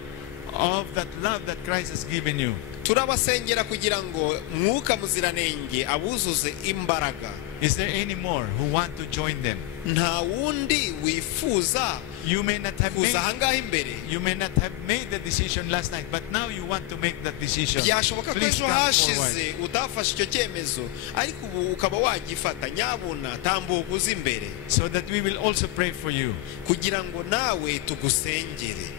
of that love that Christ has given you. Turabasengera kugira ngo mwuka muziranenge abuzuze imbaraga. Is there any more who want to join them? Nta wundi wifuza You may not have kuza made, ahangaha imbere. you may not have made the decision last night, but now you want to make that decision. Byashoboka ko Please ejo come hashize forward. utafashe icyo cyemezo ariko ubu ukaba wagifata nyabuna tambuka uze imbere So that we will also pray for you. kugira ngo nawe tugusengere.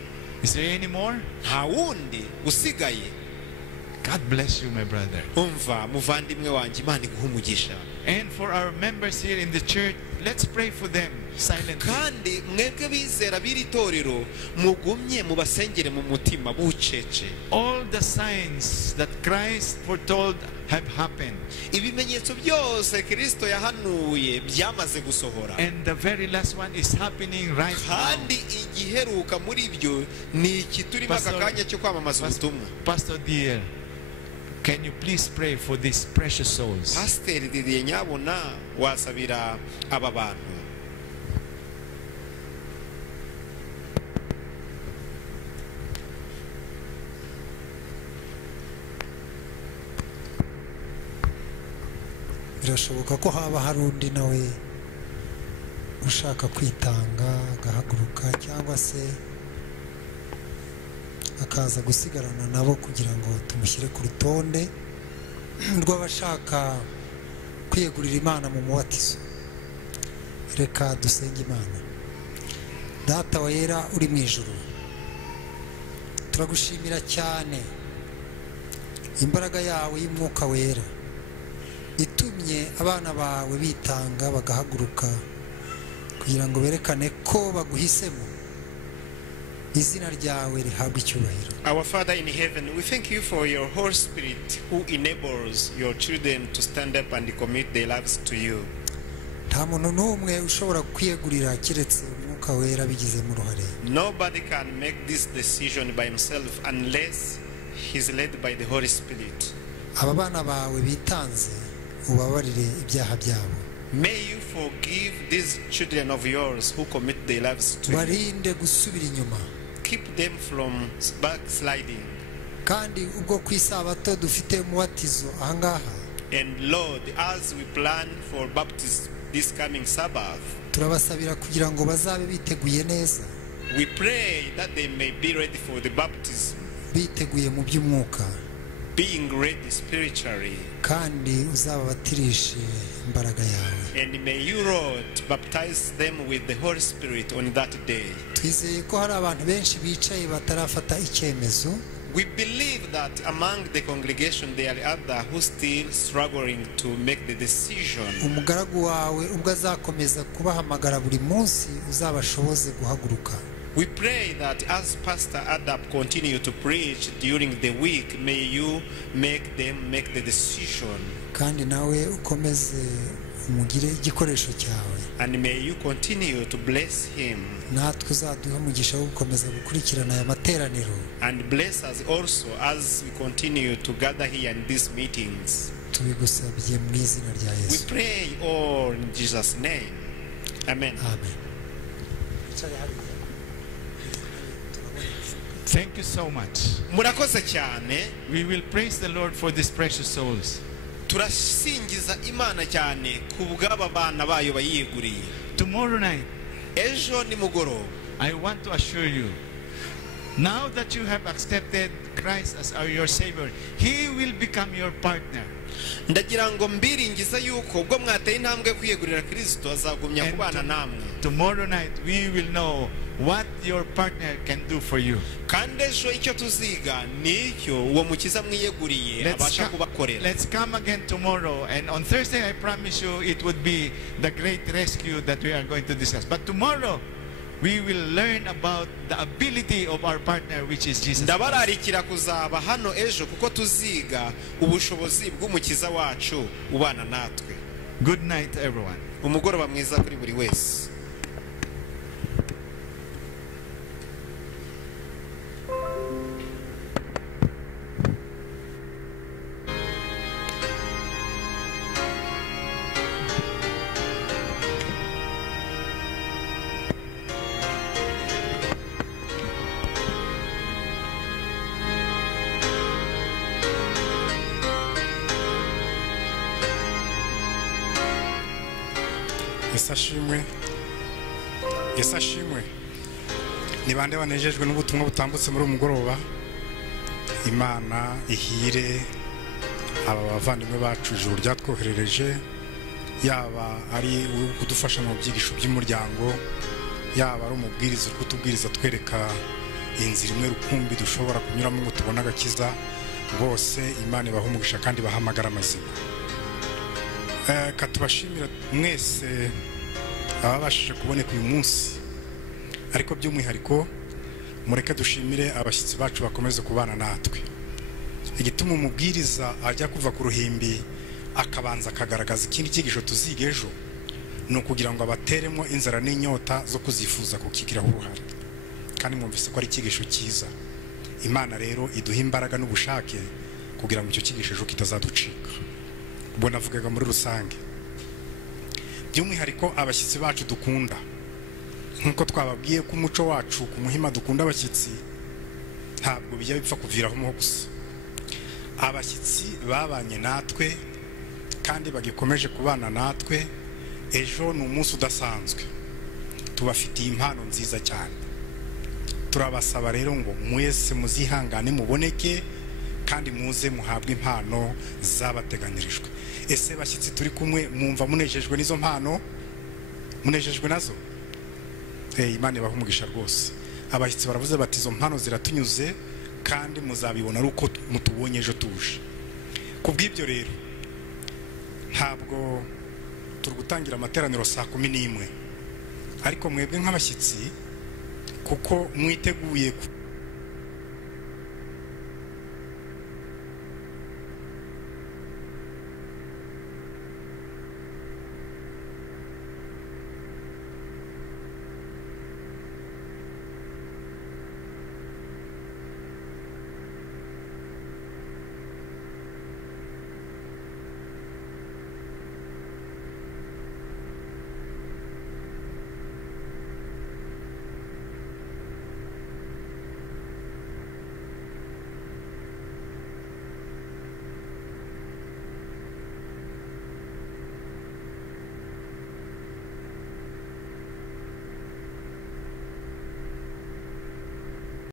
Is there any more? Nta wundi usigaye. God bless you, my brother. Umva muvandimwe wanjye, Imana iguhe umugisha. And for our members here in the church, let's pray for them silently. Kandi mwebwe bizera b'iri torero mugumye mubasengere mu mutima bucece. All the signs that Christ foretold have happened. Ibimenyetso byose Kristo yahanuye byamaze gusohora. And the very last one is happening right now. Kandi igiheruka muri byo ni iki turimo aka kanya cyo kwamamaza ubutumwa. Pastor dear, can you please pray for these precious souls? Pastor Didier nyabona wasabira aba bantu. birashoboka ko haba hari undi nawe ushaka kwitanga agahaguruka cyangwa se akaza gusigarana nabo kugira ngo tumushyire ku rutonde rw'abashaka kwiyegurira Imana mu mubatizo. Reka dusenge Imana. Data wa yera uri mu ijuru, turagushimira cyane imbaraga yawe y'umwuka wera itumye abana bawe bitanga bagahaguruka kugira ngo berekane ko baguhisemo. Izina ryawe rihabwe icyubahiro. Our Father in heaven, we thank you for your Holy Spirit who enables your children to stand up and commit their lives to you. Nta muntu n'umwe ushobora kwiyegurira keretse umwuka wera bigizemo uruhare. Nobody can make this decision by himself unless he's led by the Holy Spirit. Aba bana bawe bitanze ubabarire ibyaha byabo. May you forgive these children of yours who commit their lives to you. Barinde gusubira inyuma. Keep them from backsliding. Kandi ubwo ku isabato dufite umubatizo ahangaha, And Lord, as we plan for baptism this coming Sabbath, turabasabira kugira ngo bazabe biteguye neza, we pray that they may be ready for the baptism, biteguye mu by'umwuka, being ready spiritually. kandi uzababatirishe imbaraga yawe. And may you, Lord, baptize them with the Holy Spirit on that day. Twizeye ko hari abantu benshi bicaye batarafata icyemezo. We believe that among the congregation there are others who still struggling to make the decision. Umugaragu wawe ubwo azakomeza kubahamagara buri munsi uzabashoboze guhaguruka. We pray that as Pastor Adap continue to preach during the week, may you make them make the decision. kandi nawe ukomeze umugire igikoresho cyawe. And may you continue to bless him. natwe uzaduha umugisha wo gukomeza gukurikirana aya materaniro. And bless us also as we continue to gather here in these meetings. tubigusabye mu izina rya We Yesu. pray all in Jesus' name. Amen. Amen. Thank you so much. Murakoze cyane. We will praise the Lord for these precious souls. Turasingiza Imana cyane ku bw'aba bana bayo bayiguriye. Tomorrow night, Ejo nimugoroba, I want to assure you, now that you have accepted Christ as your Savior, He will become your partner. ndagira ngo mbiringiza yuko ubwo mwateye intambwe kwiyegurira Kristo azagumya kubana namwe. Tomorrow night we will know what your partner can do for you. Kandi ejo icyo tuziga nicyo uwo mukiza mwiyeguriye abasha kubakorera. Let's come again tomorrow, and on Thursday I promise you it would be the great rescue that we are going to discuss. But tomorrow we will learn about the ability of our partner, which is Jesus Christ. Ndabararikira kuzaba hano ejo kuko tuziga ubushobozi bw'umukiza wacu ubana natwe. Good night, everyone. Umugoroba mwiza kuri buri wese. Yesu ashimwe. Ni bande banejejwe n'ubutumwa butambutse muri umugoroba. Imana ihire aba bavandimwe bacu ijuru ryatwoherereje, yaba ari kudufasha mu byigisho by'umuryango, yaba ari umubwiriza uri kutubwiriza twereka inzira imwe rukumbi dushobora kunyuramo ngo tubone agakiza. Bose Imana ibaha umugisha kandi bahamagara amazima. Katubashimira mwese ababashije kuboneka uyu munsi, ariko by'umwihariko mureke dushimire abashyitsi bacu bakomeze kubana natwe. Igituma umubwiriza ajya kuva ku ruhimbi akabanza akagaragaza ikindi cyigisho tuziga ejo, ni ukugira ngo abateremo inzara n'inyota zo kuzifuza kukigiraho uruhare. Kandi mwumvise ko ari icyigisho cyiza. Imana rero iduha imbaraga n'ubushake kugira ngo icyo cyigisho ejo kitazaducika. Ubwo navugaga muri rusange, by'umwihariko abashyitsi bacu dukunda, nkuko twababwiye ko umuco wacu ku Muhima dukunda abashyitsi, ntabwo bijya bipfa kuviramo gusa. Abashyitsi babanye natwe kandi bagikomeje kubana natwe. Ejo ni umunsi udasanzwe, tubafitiye impano nziza cyane. Turabasaba rero ngo mwese muzihangane muboneke kandi muze muhabwe impano zabateganirijwe. Ese bashyitsi turi kumwe mwumva munejejwe n'izo mpano? Munejejwe nazo? Imana ibaha umugisha rwose. Abashyitsi baravuze bati izo mpano ziratunyuze kandi muzabibona ari uko mutubonye ejo tuje. Kubw'ibyo rero ntabwo turi gutangira amateraniro saa 11, ariko mwebwe nk'abashyitsi kuko mwiteguye